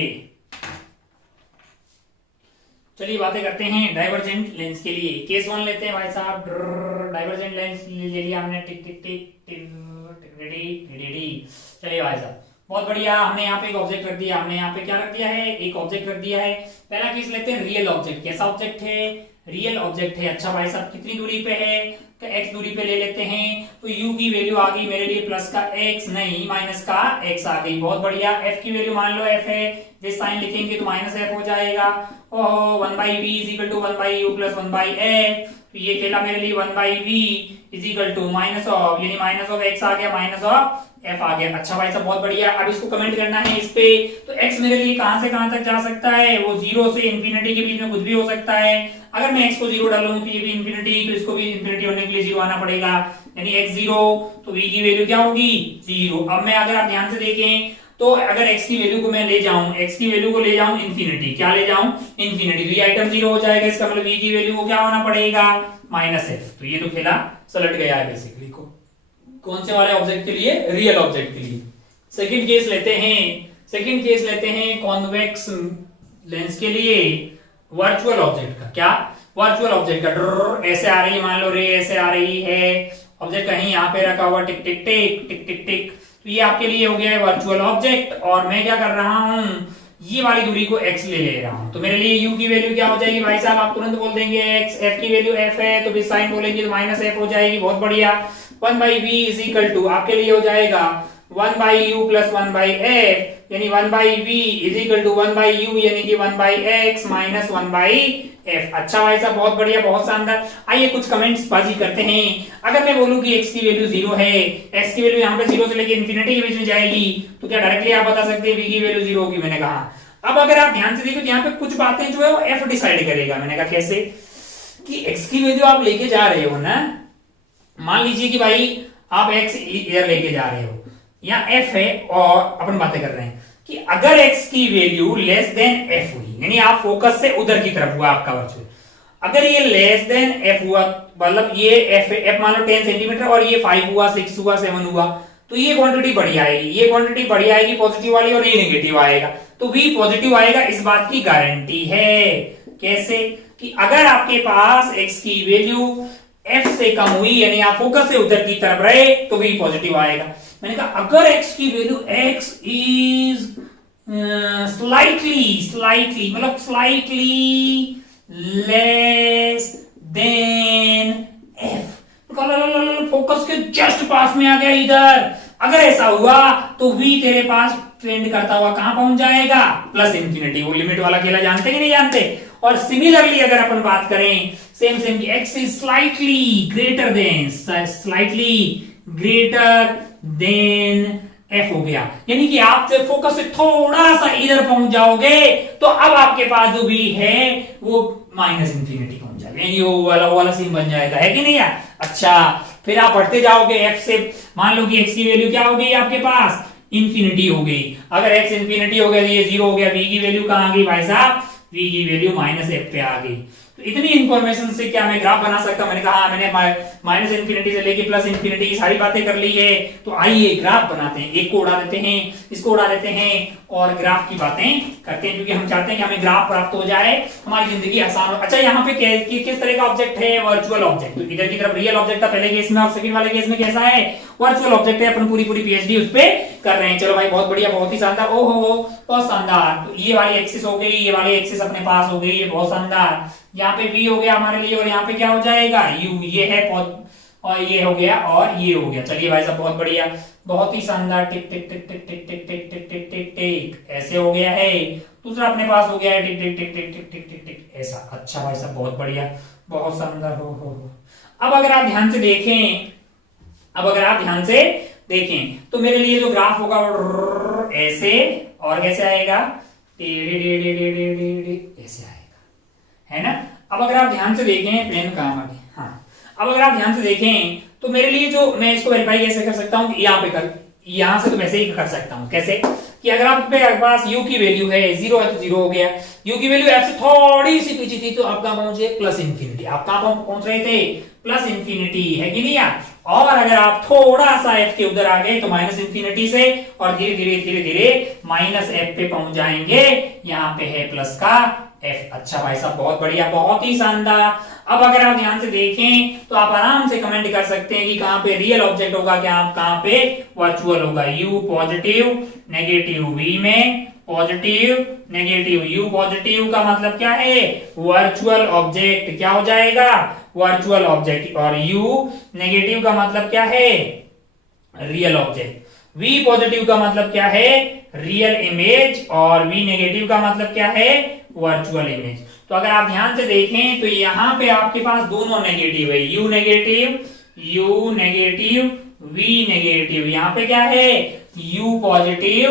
चलिए बातें करते हैं डाइवर्जेंट लेंस के लिए। केस 1 लेते हैं भाई साहब। डाइवर्जेंट लेंस ले लिया हमने, टिक टिक टिक टिक, रेडी। चलिए भाई साहब, बहुत बढ़िया। हमने यहाँ पे एक ऑब्जेक्ट रख दिया, हमने यहाँ पे क्या रख दिया है, एक ऑब्जेक्ट रख दिया है। पहला केस लेते हैं रियल ऑब्जेक्ट। कैसा ऑब्जेक्ट है, रियल ऑब्जेक्ट है। अच्छा भाई साहब, कितनी दूरी पे है, तो x दूरी पे ले लेते हैं। तो u की वैल्यू आ गई मेरे लिए प्लस का x, नहीं माइनस का x आ गई। बहुत बढ़िया। f की वैल्यू मान लो f है, जिस साइन लिखेंगे तो माइनस f हो जाएगा। ओहो, 1/v is equal to 1/u plus 1/f। तो ये खेला मेरे लिए 1/v, is equal to minus of, यानी माइनस ऑफ एक्स आ गया, माइनस ऑफ एफ आ गया। अच्छा भाई साहब बहुत बढ़िया। अब इसको कमेंट करना है इस पे। तो x मेरे लिए कहां से कहां तक जा सकता है, वो 0 से इंफिनिटी के बीच में कुछ भी हो सकता है। अगर मैं x को 0 डालूं तो ये भी इंफिनिटी, तो इसको भी इंफिनिटी होने के लिए 0 आना पड़ेगा, यानी x 0, तो v की वैल्यू क्या होगी 0। अब मैं अगर आप ध्यान से देखें तो अगर x की वैल्यू को मैं ले जाऊं, x की वैल्यू को ले जाऊं इंफिनिटी, क्या ले जाऊं इंफिनिटी, तो ये आइटम 0 हो जाएगा। इसका मतलब v की वैल्यू को क्या होना पड़ेगा माइनस एफ। तो ये तो खेला सलट गया है बेसिकली को कौन से वाले ऑब्जेक्ट के लिए, रियल ऑब्जेक्ट के लिए। सेकंड केस लेते हैं, सेकंड केस लेते हैं कॉन्वेक्स लेंस के लिए वर्चुअल ऑब्जेक्ट का। क्या वर्चुअल ऑब्जेक्ट का, ऐसे आ रही है, मान लो रे ऐसे आ रही है, ऑब्जेक्ट कहीं यहाँ पे रखा हुआ टिक टिक टिक टिक टिक टिक, तो ये आपके लिए हो गया है वर्चुअल ऑब्जेक्ट। और मैं क्या कर रहा हूं, ये वाली दूरी को x ले रहा हूं, तो मेरे लिए u की वैल्यू क्या हो जाएगी भाई साहब, आप तुरंत बोल देंगे x, f की वैल्यू f है तो भी साइन बोलेंगे तो माइनस f हो जाएगी। बहुत बढ़िया। 1/v इज इक्वल टू आपके लिए हो जाएगा 1/u प्लस 1/f, यानी 1/v is equal to 1/u यानी कि 1/x माइनस 1/f। अच्छा भाई साहब बहुत बढ़िया, बहुत शानदार। आइए कुछ कमेंट्स बाजी करते हैं। अगर मैं बोलूं कि x की वैल्यू 0 है, x की वैल्यू यहाँ पे 0 से लेके इंफिनिटी के बीच में जाएगी, तो क्या डायरेक्टली आप बता सकते हैं v की वैल्यू 0 होगी। मैंने कहा अब अगर आप ध्यान से देखो तो यहाँ पे कुछ बातें जो है वो f डिसाइड करेगा। मैंने कहा कैसे, कि x की वैल्यू आप लेके जा रहे हो ना, मान लीजिए कि भाई आप x इधर लेके जा रहे हो, या f है और अपन बातें कर रहे हैं कि अगर x की वैल्यू लेस देन f हुई, यानी आप फोकस से उधर की तरफ हुआ आपका वर्चुअल, अगर ये लेस देन f हुआ, मतलब ये f मान लो 10 सेंटीमीटर और ये 5 हुआ, 6 हुआ, 7 हुआ, तो ये क्वांटिटी बढ़िया आएगी, ये क्वांटिटी बढ़िया आएगी पॉजिटिव वाली, और ये नेगेटिव आएगा, तो v पॉजिटिव आएगा, इस बात की गारंटी है। कैसे, कि अगर आपके पास x की वैल्यू f से कम हुई, यानी आप फोकस से उधर की तरफ रहे, तो v पॉजिटिव आएगा। मैंने कहा अगर x की वैल्यू x इज स्लाइटली मतलब slightly less than f, focus के जस्ट पास में आ गया इधर, अगर ऐसा हुआ तो v तेरे पास ट्रेंड करता हुआ कहां पहुंच जाएगा, प्लस इंफिनिटी। वो लिमिट वाला खेला जानते कि नहीं जानते। और सिमिलरली अगर अपन बात करें सेम सेम की x is slightly greater than f हो गया, यानी कि आप जब फोकस से थोड़ा सा इधर पहुंच जाओगे तो अब आपके पास जो भी है वो माइनस इंफिनिटी पहुंच जाएगा, यानी वो वाला सीन बन जाएगा, है कि नहीं यार। अच्छा फिर आप बढ़ते जाओगे f से, मान लो कि x की वैल्यू क्या हो गई आपके पास इंफिनिटी हो गई। अगर x इंफिनिटी हो गया तो ये 0 हो गया, v की वैल्यू कहां आ गई भाई साहब, v की वैल्यू माइनस f पे आ गई। तो इतनी इंफॉर्मेशन से क्या मैं ग्राफ बना सकता, मैंने कहा मैंने माइनस इंफिनिटी से लेके प्लस इंफिनिटी की सारी बातें कर ली है, तो आइए ग्राफ बनाते हैं। एक को उड़ा देते हैं, इसको उड़ा देते हैं और ग्राफ की बातें करते हैं, क्योंकि हम चाहते हैं कि हमें ग्राफ प्राप्त हो जाए, हमारी जिंदगी आसान हो। अच्छा यहाँ पे किस तरह का ऑब्जेक्ट है, वर्चुअल ऑब्जेक्ट। तो इधर की तरफ रियल ऑब्जेक्ट था पहले केस में, और सेकंड वाले केस में कैसा है, वर्चुअल ऑब्जेक्ट है। अपन पूरी पीएचडी उस पे कर रहे हैं। चलो भाई बहुत बढ़िया, बहुत ही शानदार, ओहो बहुत शानदार। तो ये वाली एक्सिस हो गई, ये वाली एक्सिस अपने पास हो गई, ये बहुत शानदार। यहाँ पे v हो गया हमारे लिए, और यहाँ पे क्या हो जाएगा u, ये है और ये हो गया और ये हो गया। चलिए भाई साहब बहुत बढ़िया, बहुत ही शानदार। टिक टिक टिक टिक टिक टिक टिक टिक टिक टिक टिक ऐसे हो गया है। दूसरा अपने पास हो गया है टिक टिक टिक टिक टिक टिक टिक टिक ऐसा। अच्छा भाई साहब बहुत बढ़िया, बहुत शानदार। हो अब अगर आप ध्यान से देखें, अब अगर आप ध्यान से देखें तो मेरे लिए जो ग्राफ होगा वो ऐसे और कैसे आएगा, ऐसे आएगा, है ना। अब अगर आप ध्यान से देखें, पेन कहां आ गई, हाँ। अब अगर आप ध्यान से देखें तो मेरे लिए जो, मैं इसको वेरीफाई कैसे कर सकता हूँ, यहाँ पे कर, यहां से तो वैसे ही कर सकता हूँ। कैसे, कि अगर आपके पास u की वैल्यू है 0 है तो 0 हो गया, u की वैल्यू f से थोड़ी सी पीछे थी तो आप कहां पहुंचे, प्लस इंफिनिटी। आप कहां पहुंच रहे थे, प्लस इंफिनिटी, है कि नहीं यार। और अगर आप थोड़ा सा f के उधर आ गए तो माइनस इंफिनिटी से, और धीरे धीरे धीरे धीरे माइनस f पे पहुंच जाएंगे, यहाँ पे है प्लस का f। अच्छा भाई साहब बहुत बढ़िया, बहुत ही शानदार। अब अगर आप ध्यान से देखें तो आप आराम से कमेंट कर सकते हैं कि कहां पे रियल ऑब्जेक्ट होगा, क्या कहां पे वर्चुअल होगा। u पॉजिटिव नेगेटिव, v में पॉजिटिव नेगेटिव, u पॉजिटिव का मतलब क्या है, वर्चुअल ऑब्जेक्ट। क्या हो जाएगा, वर्चुअल ऑब्जेक्ट। और u नेगेटिव का मतलब क्या है, रियल ऑब्जेक्ट। v पॉजिटिव का मतलब क्या है, रियल इमेज। और v नेगेटिव का मतलब क्या है, वर्चुअल इमेज। तो अगर आप ध्यान से देखें तो यहाँ पे आपके पास दोनों नेगेटिव है, u negative U negative V negative, यहाँ पे क्या है U पॉजिटिव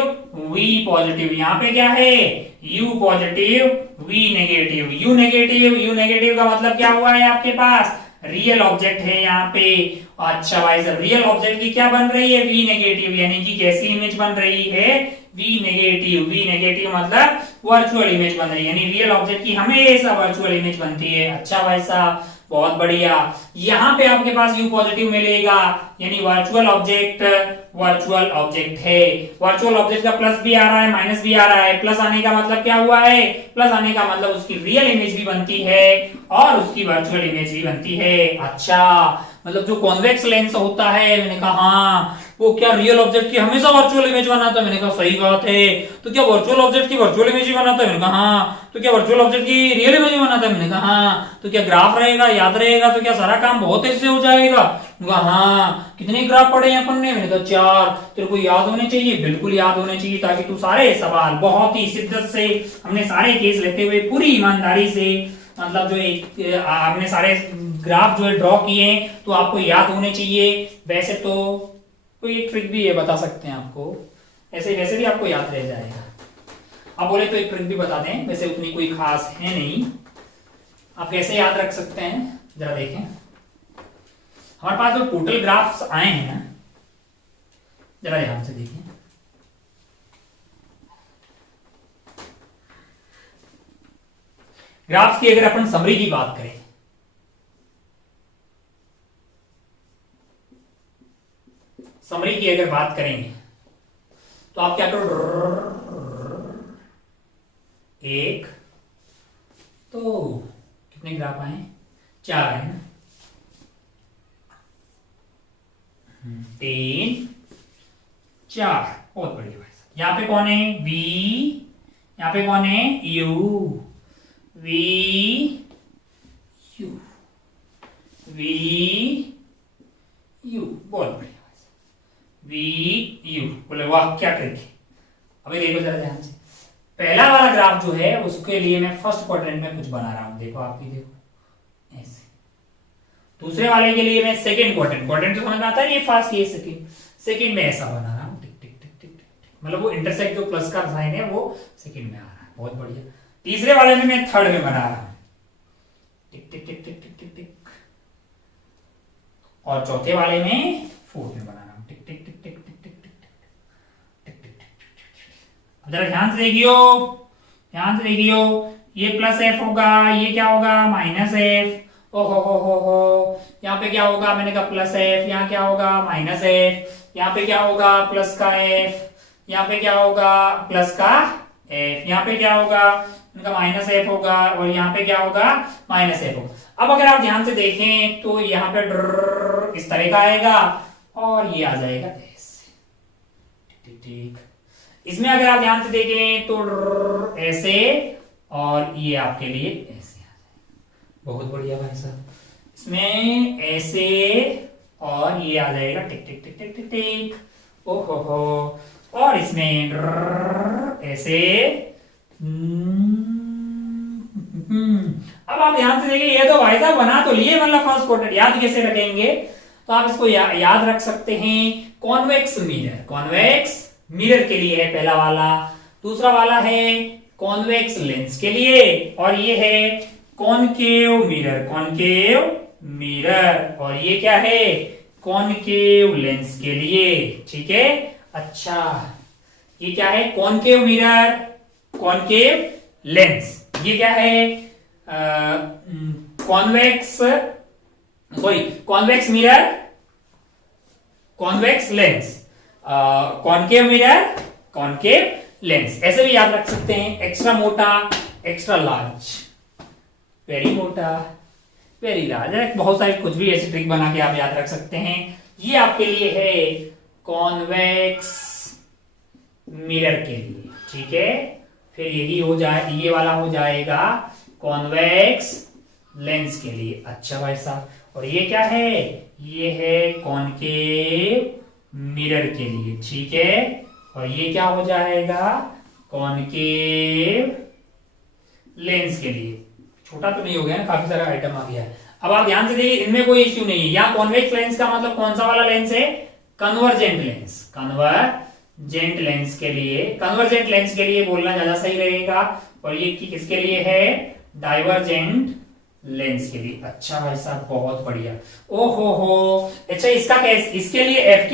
V पॉजिटिव, यहाँ पे क्या है U positive V negative. U negative का मतलब क्या हुआ है आपके पास रियल ऑब्जेक्ट है यहाँ पे। अच्छा भाई साहब, रियल ऑब्जेक्ट की क्या बन रही है V नेगेटिव, यानी कि कैसी इमेज बन रही है V नेगेटिव मतलब वर्चुअल इमेज बन रही है, यानी रियल ऑब्जेक्ट की हमेशा वर्चुअल इमेज बनती है। अच्छा भाई साहब, बहुत बढ़िया। यहाँ पे आपके पास U पॉजिटिव मिलेगा, यानी वर्चुअल ऑब्जेक्ट है। वर्चुअल ऑब्जेक्ट का प्लस भी आ रहा है माइनस भी आ रहा है। प्लस आने का मतलब क्या हुआ है, प्लस आने का मतलब उसकी रियल इमेज भी बनती है और उसकी वर्चुअल इमेज भी बनती है। अच्छा, मतलब जो कॉन्वेक्स लेंस होता है, मैंने कहा हाँ वो क्या रियल ऑब्जेक्ट की हमेशा वर्चुअल इमेज बनाता है, मैंने कहा सही बात है। तो क्या वर्चुअल ऑब्जेक्ट की वर्चुअल इमेज ही बनाता है, मैंने कहा हाँ। तो क्या वर्चुअल ऑब्जेक्ट की रियल इमेज ही बनाता है, मैंने कहा हाँ। तो क्या ग्राफ रहेगा, याद रहेगा, तो क्या सारा काम बहुत तेज से हो जाएगा, हाँ। कितने ग्राफ पढ़े हैं अपन ने, मैंने कहा 4। तेरे को याद होने चाहिए, बिल्कुल याद होने चाहिए, ताकि तू सारे सवाल बहुत ही शिद्दत से, हमने सारे केस लेते हुए पूरी ईमानदारी से, मतलब जो एक हमने सारे ग्राफ जो है ड्रॉ किए हैं, तो आपको याद होने चाहिए। वैसे तो कोई एक ट्रिक भी है, बता सकते हैं आपको, ऐसे वैसे भी आपको याद रह जाएगा। अब बोले तो एक ट्रिक भी बता दें, वैसे उतनी कोई खास है नहीं, आप कैसे याद रख सकते हैं जरा देखें। हमारे पास जो टोटल ग्राफ्स आए हैं ना, जरा ध्यान से देखिए। ग्राफ्स की अगर अपन समरी की बात करें, समरी की अगर बात करेंगे तो आप क्या करो, एक तो कितने ग्राफ आए, 4 आए ना, 3 4, बहुत बढ़िया भाई साहब। यहां पे कौन है V, यहां पे कौन है U, V U V U, बहुत बढ़िया V U। बोले वाह क्या ट्रिक है। अभी देखो जरा ध्यान से, पहला वाला ग्राफ जो है उसके लिए मैं फर्स्ट क्वाड्रेंट में कुछ बना रहा हूं, देखो आप भी देखो ऐसे। दूसरे वाले के लिए मैं सेकंड क्वाड्रेंट तो समझ में आता है, ये फर्स्ट ये सेकंड में ऐसा बना रहा हूं, टिक टिक टिक टिक टिक, मतलब वो इंटरसेक्ट जो प्लस का साइन है वो सेकंड में आ रहा है, बहुत बढ़िया। तीसरे वाले में मैं थर्ड में बना रहा हूं, टिक टिक टिक टिक टिक टिक टिक, और चौथे वाले में फोर्थ में बना रहा हूं, टिक टिक टिक टिक टिक टिक टिक टिक टिक टिक। जरा ध्यान से देखियो, ध्यान से देखियो, ये प्लस एफ होगा, ये क्या होगा माइनस एफ, ओ हो, यहाँ पे क्या होगा, मैंने कहा प्लस एफ, यहाँ क्या होगा माइनस एफ, यहाँ पे क्या होगा प्लस का एफ, यहाँ पे क्या होगा प्लस का एफ, यहाँ पे क्या होगा इनका माइनस एफ होगा, और यहाँ पे क्या होगा माइनस एफ होगा। अब अगर आप ध्यान से देखें तो यहाँ पे इस तरह का आएगा और ये आ जाएगा ऐसे, ठीक ठीक। इसमें अगर आप ध्यान से देखें तो ऐसे, और ये आपके लिए ऐसे आ जाएगा, बहुत बढ़िया भाई साहब। इसमें ऐसे और ये आ जाएगा टिक टिक टिक टिक टिक टिक, ओहो, और इसमें ऐसे। अब आप ध्यान से देखिए, ये तो भाई साहब बना तो लिए, मतलब फर्स्ट क्वाड्रेंट, याद कैसे रखेंगे, तो आप इसको याद रख सकते हैं। कॉन्वेक्स मिरर के लिए है पहला वाला, दूसरा वाला है कॉन्वेक्स लेंस के लिए, और ये है कॉनकेव मिरर, और ये क्या है कॉनकेव लेंस के लिए, ठीक है। अच्छा, ये क्या है कॉनकेव मिरर, कॉनकेव लेंस, ये क्या है convex mirror, convex lens, concave mirror, concave lens, ऐसे भी याद रख सकते हैं। एक्स्ट्रा मोटा, एक्स्ट्रा लार्ज, वेरी मोटा, वेरी लार्ज, बहुत सारी कुछ भी ऐसी ट्रिक बना के आप याद रख सकते हैं। ये आपके लिए है कॉन्वेक्स मिरर के लिए, ठीक है। फिर यही हो जाए, ये वाला हो जाएगा कॉन्वेक्स लेंस के लिए। अच्छा भाई साहब, और ये क्या है, ये है कॉनकेव मिरर के लिए, ठीक है। और ये क्या हो जाएगा कॉनकेव लेंस के लिए। छोटा तो नहीं हो गया ना, काफी सारा आइटम आ गया है। अब आप ध्यान से देखिए, इनमें कोई इश्यू नहीं है। यहाँ कॉन्वेक्स लेंस का मतलब कौन सा वाला लेंस है? Convergent lens. कन्वर्जेंट लेंस के लिए बोलना ज्यादा सही रहेगा। और ये किसके लिए है? डाइवर्जेंट लेंस के लिए। अच्छा भाई साहब, बहुत बढ़िया। ओहो हो, अच्छा इसका कैसे, इसके लिए एफ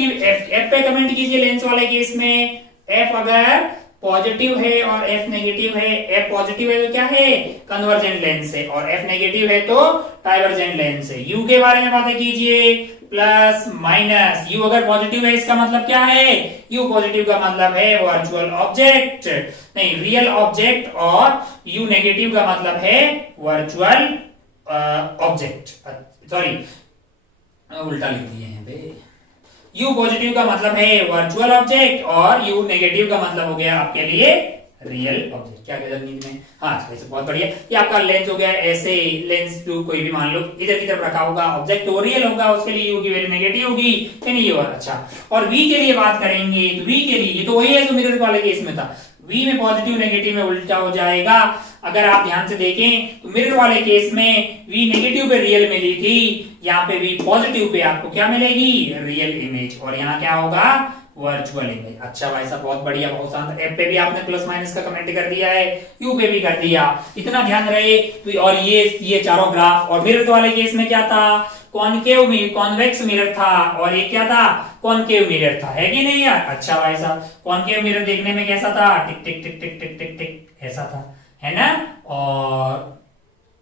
पे कमेंट कीजिए लेंस वाले केस में। एफ अगर पॉजिटिव है और एफ नेगेटिव है, एफ पॉजिटिव है तो क्या है? कन्वर्जेंट लेंस है, और एफ नेगेटिव है तो डाइवर्जेंट लेंस है। यू के बारे में बातें कीजिए, प्लस माइनस। यू अगर पॉजिटिव है इसका मतलब क्या है? यू पॉजिटिव का मतलब है वर्चुअल ऑब्जेक्ट, नहीं रियल ऑब्जेक्ट, और यू नेगेटिव का मतलब है वर्चुअल ऑब्जेक्ट। सॉरी, उल्टा लिख दिए हैं बे। यू पॉजिटिव का मतलब है वर्चुअल ऑब्जेक्ट, और यू नेगेटिव का मतलब हो गया आपके लिए रियल ऑब्जेक्ट। क्या कहते नींद में? हाँ, ऐसे बहुत बढ़िया। ये आपका लेंस हो गया। ऐसे लेंस टू कोई भी मान लो इधर की तरफ रखा होगा, ऑब्जेक्ट तो रियल होगा, उसके लिए यू की वैल्यू नेगेटिव होगी, कि नहीं? और अच्छा, और वी के लिए बात करेंगे तो वी के लिए ये तो वही है जो मिरर वाले केस में था। वी में पॉजिटिव नेगेटिव में उल्टा हो जाएगा। अगर आप ध्यान से देखें तो मिरर वाले केस में वी नेगेटिव पे रियल मिली थी, यहाँ पे वी पॉजिटिव पे आपको क्या मिलेगी? रियल इमेज, और यहाँ क्या होगा? Virtual image. अच्छा भाई साहब, बहुत बढ़िया, बहुत शानदार। एफ पे भी आपने प्लस माइनस का कमेंट कर दिया है, यू पे भी कर दिया। इतना ध्यान रहे तो। और ये चारों ग्राफ, और मिरर वाले केस में क्या था? कॉनकेव में कॉन्वेक्स मिरर था, और ये क्या था? कॉनकेव मिरर था, है कि नहीं यार? अच्छा भाई साहब, कॉनकेव मिरर देखने में कैसा था? टिक टिक टिक टिक टिक टिक टिक ऐसा था, है ना? और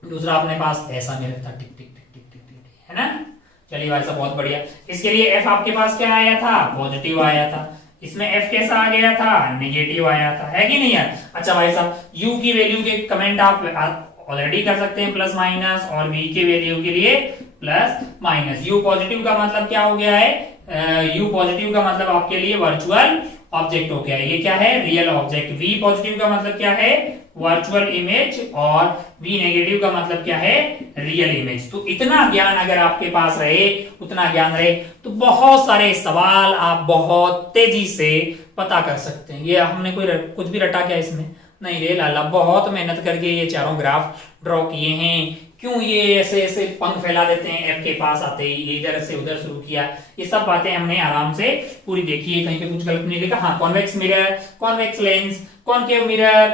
दूसरा अपने पास ऐसा मिरर था, टिक टिक टिक टिक टिक टिक, है ना? चलिए भाई साहब, बहुत बढ़िया। इसके लिए एफ आपके पास क्या आया था? पॉजिटिव आया था। इसमें एफ कैसा आ गया था? नेगेटिव आया था, है कि नहीं यार? अच्छा भाई साहब, यू की वैल्यू के कमेंट आप ऑलरेडी कर सकते हैं, प्लस माइनस, और वी के वैल्यू के लिए प्लस माइनस। यू पॉजिटिव का मतलब क्या हो गया है? यू पॉजिटिव का मतलब आपके लिए वर्चुअल ऑब्जेक्ट हो गया है। ये क्या है? Real object. वी पॉजिटिव का मतलब क्या है? वर्चुअल इमेज, और वी नेगेटिव का मतलब क्या है? Real image. तो इतना ज्ञान अगर आपके पास रहे, उतना ज्ञान रहे, तो बहुत सारे सवाल आप बहुत तेजी से पता कर सकते हैं। ये हमने कोई कुछ भी रटा क्या इसमें? नहीं रे लाला, बहुत मेहनत करके ये चारों ग्राफ ड्रॉ किए हैं। क्यों ये ऐसे ऐसे पंख फैला देते हैं? एफ के पास आते ही इधर से उधर शुरू किया। ये सब बातें हमने आराम से पूरी देखी है, कहीं पे कुछ गलत नहीं लिखा। हाँ, convex mirror, convex lens, concave mirror,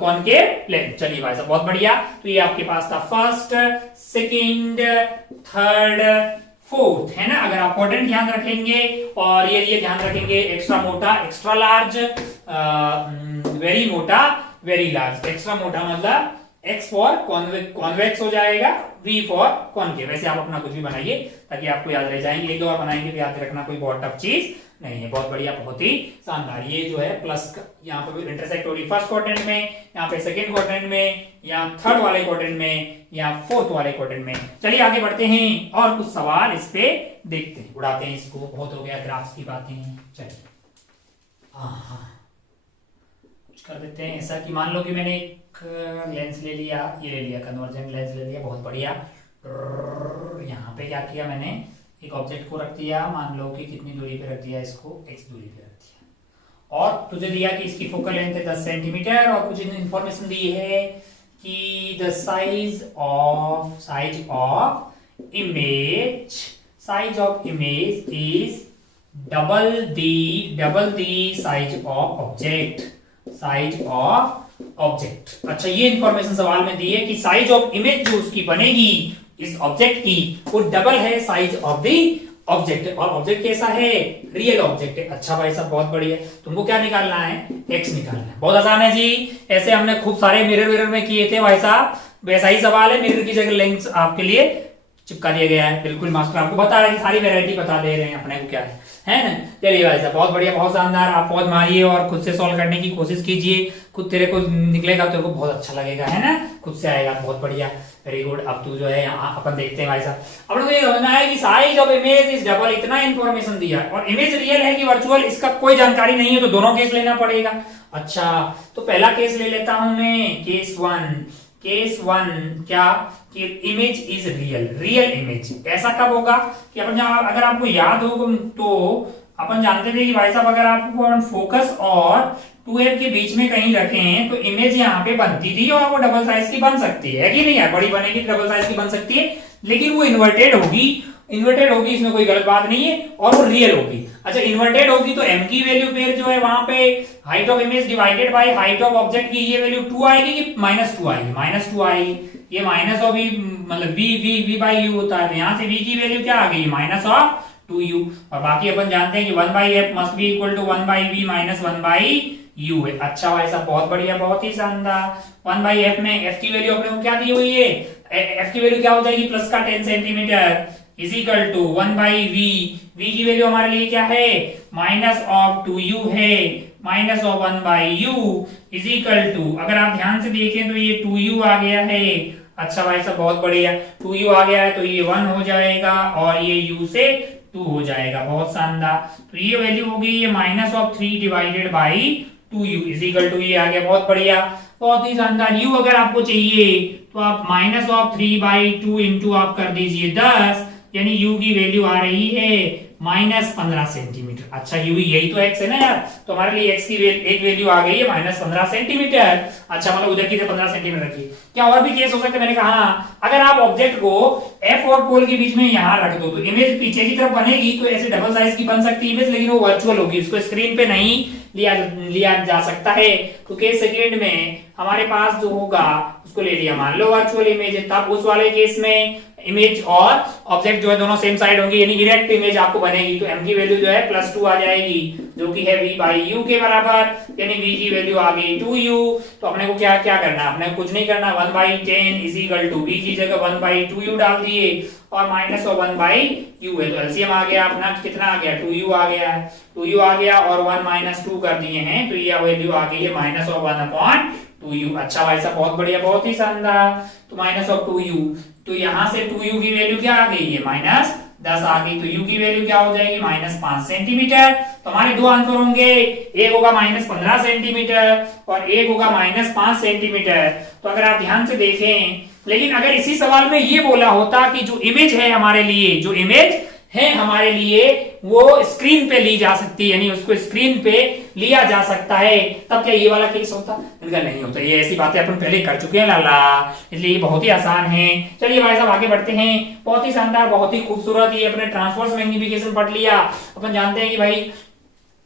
concave lens. चलिए भाई साहब, बहुत बढ़िया। तो ये आपके पास था फर्स्ट, सेकंड, थर्ड, फोर्थ, है ना? अगर आप क्वाड्रेंट ध्यान रखेंगे, और ये ध्यान रखेंगे, एक्स्ट्रा मोटा, एक्स्ट्रा लार्ज, वेरी मोटा, वेरी लार्ज। एक्स्ट्रा मोटा मतलब एक्स फॉर कॉन्वेक्स हो जाएगा, वी फॉर कॉनकेव। वैसे आप अपना कुछ भी बनाइए ताकि आपको याद रह जाएंगे। एक दो बार बनाएंगे तो याद रखना कोई बहुत टफ चीज नहीं है। बहुत बढ़िया, बहुत ही शानदार। ये जो है प्लस यहाँ पे इंटरसेक्ट हो रही फर्स्ट क्वाड्रेंट में, यहाँ पे सेकंड क्वाड्रेंट में, या थर्ड वाले क्वाड्रेंट में, या फोर्थ वाले क्वाड्रेंट में। चलिए आगे बढ़ते हैं और कुछ सवाल इस पे देखते हैं, उड़ाते हैं इसको। बहुत हो गया ग्राफ्स की बातें। चलिए हाँ, कुछ कर देते हैं ऐसा कि मान लो कि मैंने एक लेंस ले लिया, ये ले लिया, कन्वर्जेंट लेंस ले लिया, बहुत बढ़िया। यहाँ पे क्या किया मैंने? एक ऑब्जेक्ट को रख दिया, मान लो कि कितनी दूरी पे रख दिया इसको? x दूरी पे रख दिया। और तुझे दिया कि इसकी फोकल लेंथ है 10 सेंटीमीटर, और कुछ इंफॉर्मेशन दी है कि the size of image is double the size of object. अच्छा, ये इंफॉर्मेशन सवाल में दी है कि साइज ऑफ इमेज जो उसकी बनेगी इस ऑब्जेक्ट की, वो डबल है साइज ऑफ द ऑब्जेक्ट। और ऑब्जेक्ट कैसा है? रियल ऑब्जेक्ट है। अच्छा भाई साहब, बहुत बढ़िया। तुमको क्या निकालना है? एक्स निकालना है। बहुत आसान है जी। ऐसे हमने खूब सारे मिरर में किए थे भाई साहब। वैसा ही सवाल है, मिरर की जगह लेंस आपके लिए चिपका दिया गया है। बिल्कुल मास्टर आपको बता रहे हैं, सारी वेरायटी बता दे रहे हैं अपने को क्या है ना? चलिए भाई साहब, बहुत बढ़िया, बहुत शानदार। आप पौध मारिए और खुद से सॉल्व करने की कोशिश कीजिए। खुद तेरे को निकलेगा, तेरे को बहुत अच्छा लगेगा, है ना? खुद से आएगा, बहुत बढ़िया, वेरी गुड। अब तू जो है यहाँ अपन देखते हैं भाई साहब। अपन को ये समझना है कि size of image is double, इतना इंफॉर्मेशन दिया है। और इमेज रियल है कि वर्चुअल, इसका कोई जानकारी नहीं है, तो दोनों केस लेना पड़ेगा। अच्छा, तो पहला केस ले लेता हूं मैं, केस वन क्या? कि इमेज इज रियल इमेज। ऐसा कब होगा कि अपन अगर आपको याद हो तो अपन जानते थे कि भाई साहब अगर आप फोकस और 2f के बीच में कहीं रखें तो इमेज यहाँ पे बनती थी और वो डबल साइज की बन सकती है कि नहीं है, बड़ी बनेगी डबल साइज की बन सकती है, लेकिन वो इन्वर्टेड होगी। इन्वर्टेड होगी इसमें कोई गलत बात नहीं है, और वो रियल होगी। अच्छा इन्वर्टेड होगी तो m की वैल्यू फिर जो है वहां पे height of image divided by height of object की ये वैल्यू 2 आएगी कि -2 आएगी, -2 आएगी। ये माइनस ऑफ v मतलब v बाई यू होता है, तो यहाँ से v की वैल्यू क्या आ गई, -2u। और बाकी अपन जानते हैं कि 1/f must be equal to 1/v minus 1/u है। अच्छा भाई साहब बहुत बढ़िया, बहुत ही शानदार। 1/f में f की वैल्यू अपने को क्या दी हुई है, f की वैल्यू क्या हो जाएगी, प्लस का 10 centimetre is equal to 1/v। v की वैल्यू हमारे लिए क्या है, -2u है, -1/u इज इक्वल टू, अगर आप ध्यान से देखें तो ये 2u आ गया है। अच्छा भाई साहब बहुत बढ़िया, 2u आ गया है तो ये 1 हो जाएगा और ये u से 2 हो जाएगा, बहुत शानदार। तो ये वैल्यू होगी ये -3 divided by 2u is equal to, ये आ गया, बहुत बढ़िया, बहुत ही शानदार। u अगर आपको चाहिए तो आप -3/2 इंटू आप कर दीजिए 10, यानी u की वैल्यू आ रही है -15 सेंटीमीटर। अच्छा u यही तो x है ना यार, तो हमारे लिए x की एक वैल्यू आ गई है -15 सेंटीमीटर। अच्छा मतलब उधर की 15 सेंटीमीटर रखिए। क्या और भी केस हो सकता है, मैंने कहा अगर आप ऑब्जेक्ट को f और पोल के बीच में यहाँ रख दो तो इमेज पीछे की तरफ बनेगी, तो ऐसे डबल साइज की बन सकती है इमेज, लेकिन वो वर्चुअल होगी, उसको स्क्रीन पे नहीं लिया जा सकता है। तो केस सेकेंड में हमारे पास जो होगा उसको ले लिया, मान लो वर्चुअल इमेज है, तब उस वाले केस में इमेज और ऑब्जेक्ट जो है दोनों सेम साइड होंगी, यानी डायरेक्ट इमेज आपको बनेगी। तो m की वैल्यू जो है +2 आ जाएगी, जो कि है v/u के बराबर, यानी v की वैल्यू आ गई 2u। तो अपने को क्या क्या करना है, अपने को कुछ नहीं करना, 1/10 इज इक्वल टू v की जगह 1/2u डाल दिए और -1/u है, तो एलसीएम आ गया अपना, कितना आ गया, 2u आ गया है, 2u आ गया और 1 - 2 कर दिए हैं, तो ये वैल्यू आ गई है -1/2u। अच्छा भाई साहब बहुत बढ़िया, बहुत ही शानदार। तो -2u, तो यहाँ से 2u की वैल्यू क्या आ गई है, -10 आ गई, तो u की वैल्यू क्या हो जाएगी, -5 सेंटीमीटर। तो हमारे दो आंसर होंगे, एक होगा -15 सेंटीमीटर और एक होगा -5 सेंटीमीटर। तो अगर आप ध्यान से देखें, लेकिन अगर इसी सवाल में ये बोला होता कि जो इमेज है हमारे लिए, जो इमेज है हमारे लिए वो स्क्रीन पे ली जा सकती है, यानी उसको स्क्रीन पे लिया जा सकता है, तब क्या ये वाला केस होता, इनका नहीं होता। ये ऐसी बातें अपन पहले कर चुके हैं लाला, इसलिए ये बहुत ही आसान है। चलिए भाई साहब आगे बढ़ते हैं। बहुत ही शानदार, बहुत ही खूबसूरत, ये अपने ट्रांसवर्स मैग्निफिकेशन पढ़ लिया। अपन जानते हैं कि भाई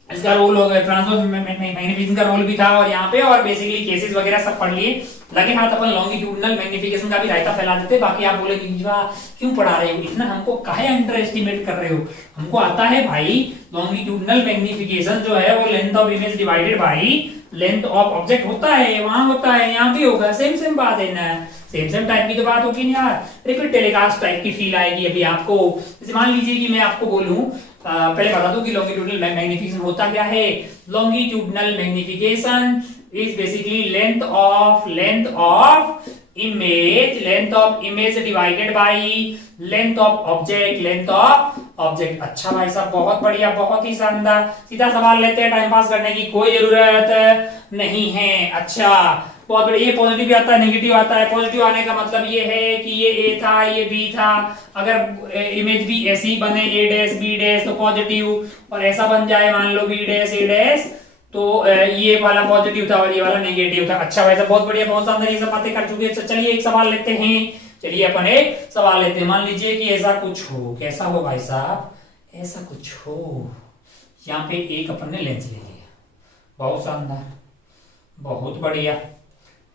इसका रोल हो गया, ट्रांसवर्स मैग्निफिकेशन का रोल भी था और यहाँ पे, और बेसिकली केसेस वगैरह सब पढ़ लिए। लगे हाथ अपन लॉन्गिट्यूडनल मैग्निफिकेशन का भी रायता फैला देते। बाकी आप बोले क्यों पढ़ा रहे हो इतना, हमको काहे अंडर एस्टिमेट कर रहे हो, हमको आता है भाई। लॉन्गिट्यूडनल मैग्निफिकेशन जो है वो length of image divided by length of object होता है, वहां होता है, यहाँ भी होगा, सेम बात है ना, सेम टाइप की तो बात होगी ना यार, रिपीट टेलीकास्ट टाइप की फील आएगी अभी आपको। जैसे मान लीजिए कि मैं आपको बोलूं, पहले बता दूं कि लॉन्गिट्यूडनल मैग्निफिकेशन होता क्या है। Longitudinal magnification is basically length of image divided by length of object. अच्छा भाई साहब बहुत बढ़िया, बहुत ही शानदार। सीधा सवाल लेते हैं, टाइम पास करने की कोई जरूरत नहीं है। अच्छा बहुत बढ़िया, ये पॉजिटिव भी आता है, नेगेटिव आता है। पॉजिटिव आने का मतलब ये है कि ये ए था, ये बी था, अगर इमेज भी ऐसी बने a' b' तो पॉजिटिव, और ऐसा बन जाए मान लो b' a' तो ये वाला पॉजिटिव था और ये वाला नेगेटिव था। अच्छा भाई साहब बहुत बढ़िया, बहुत शानदार, ये सब बातें कर चुके हैं। चलिए एक सवाल लेते हैं, चलिए अपन एक सवाल लेते हैं। मान लीजिए कि ऐसा कुछ हो, कैसा हो भाई साहब, ऐसा कुछ हो, यहाँ पे एक अपन ने लेंस ले लिया, बहुत शानदार, बहुत बढ़िया।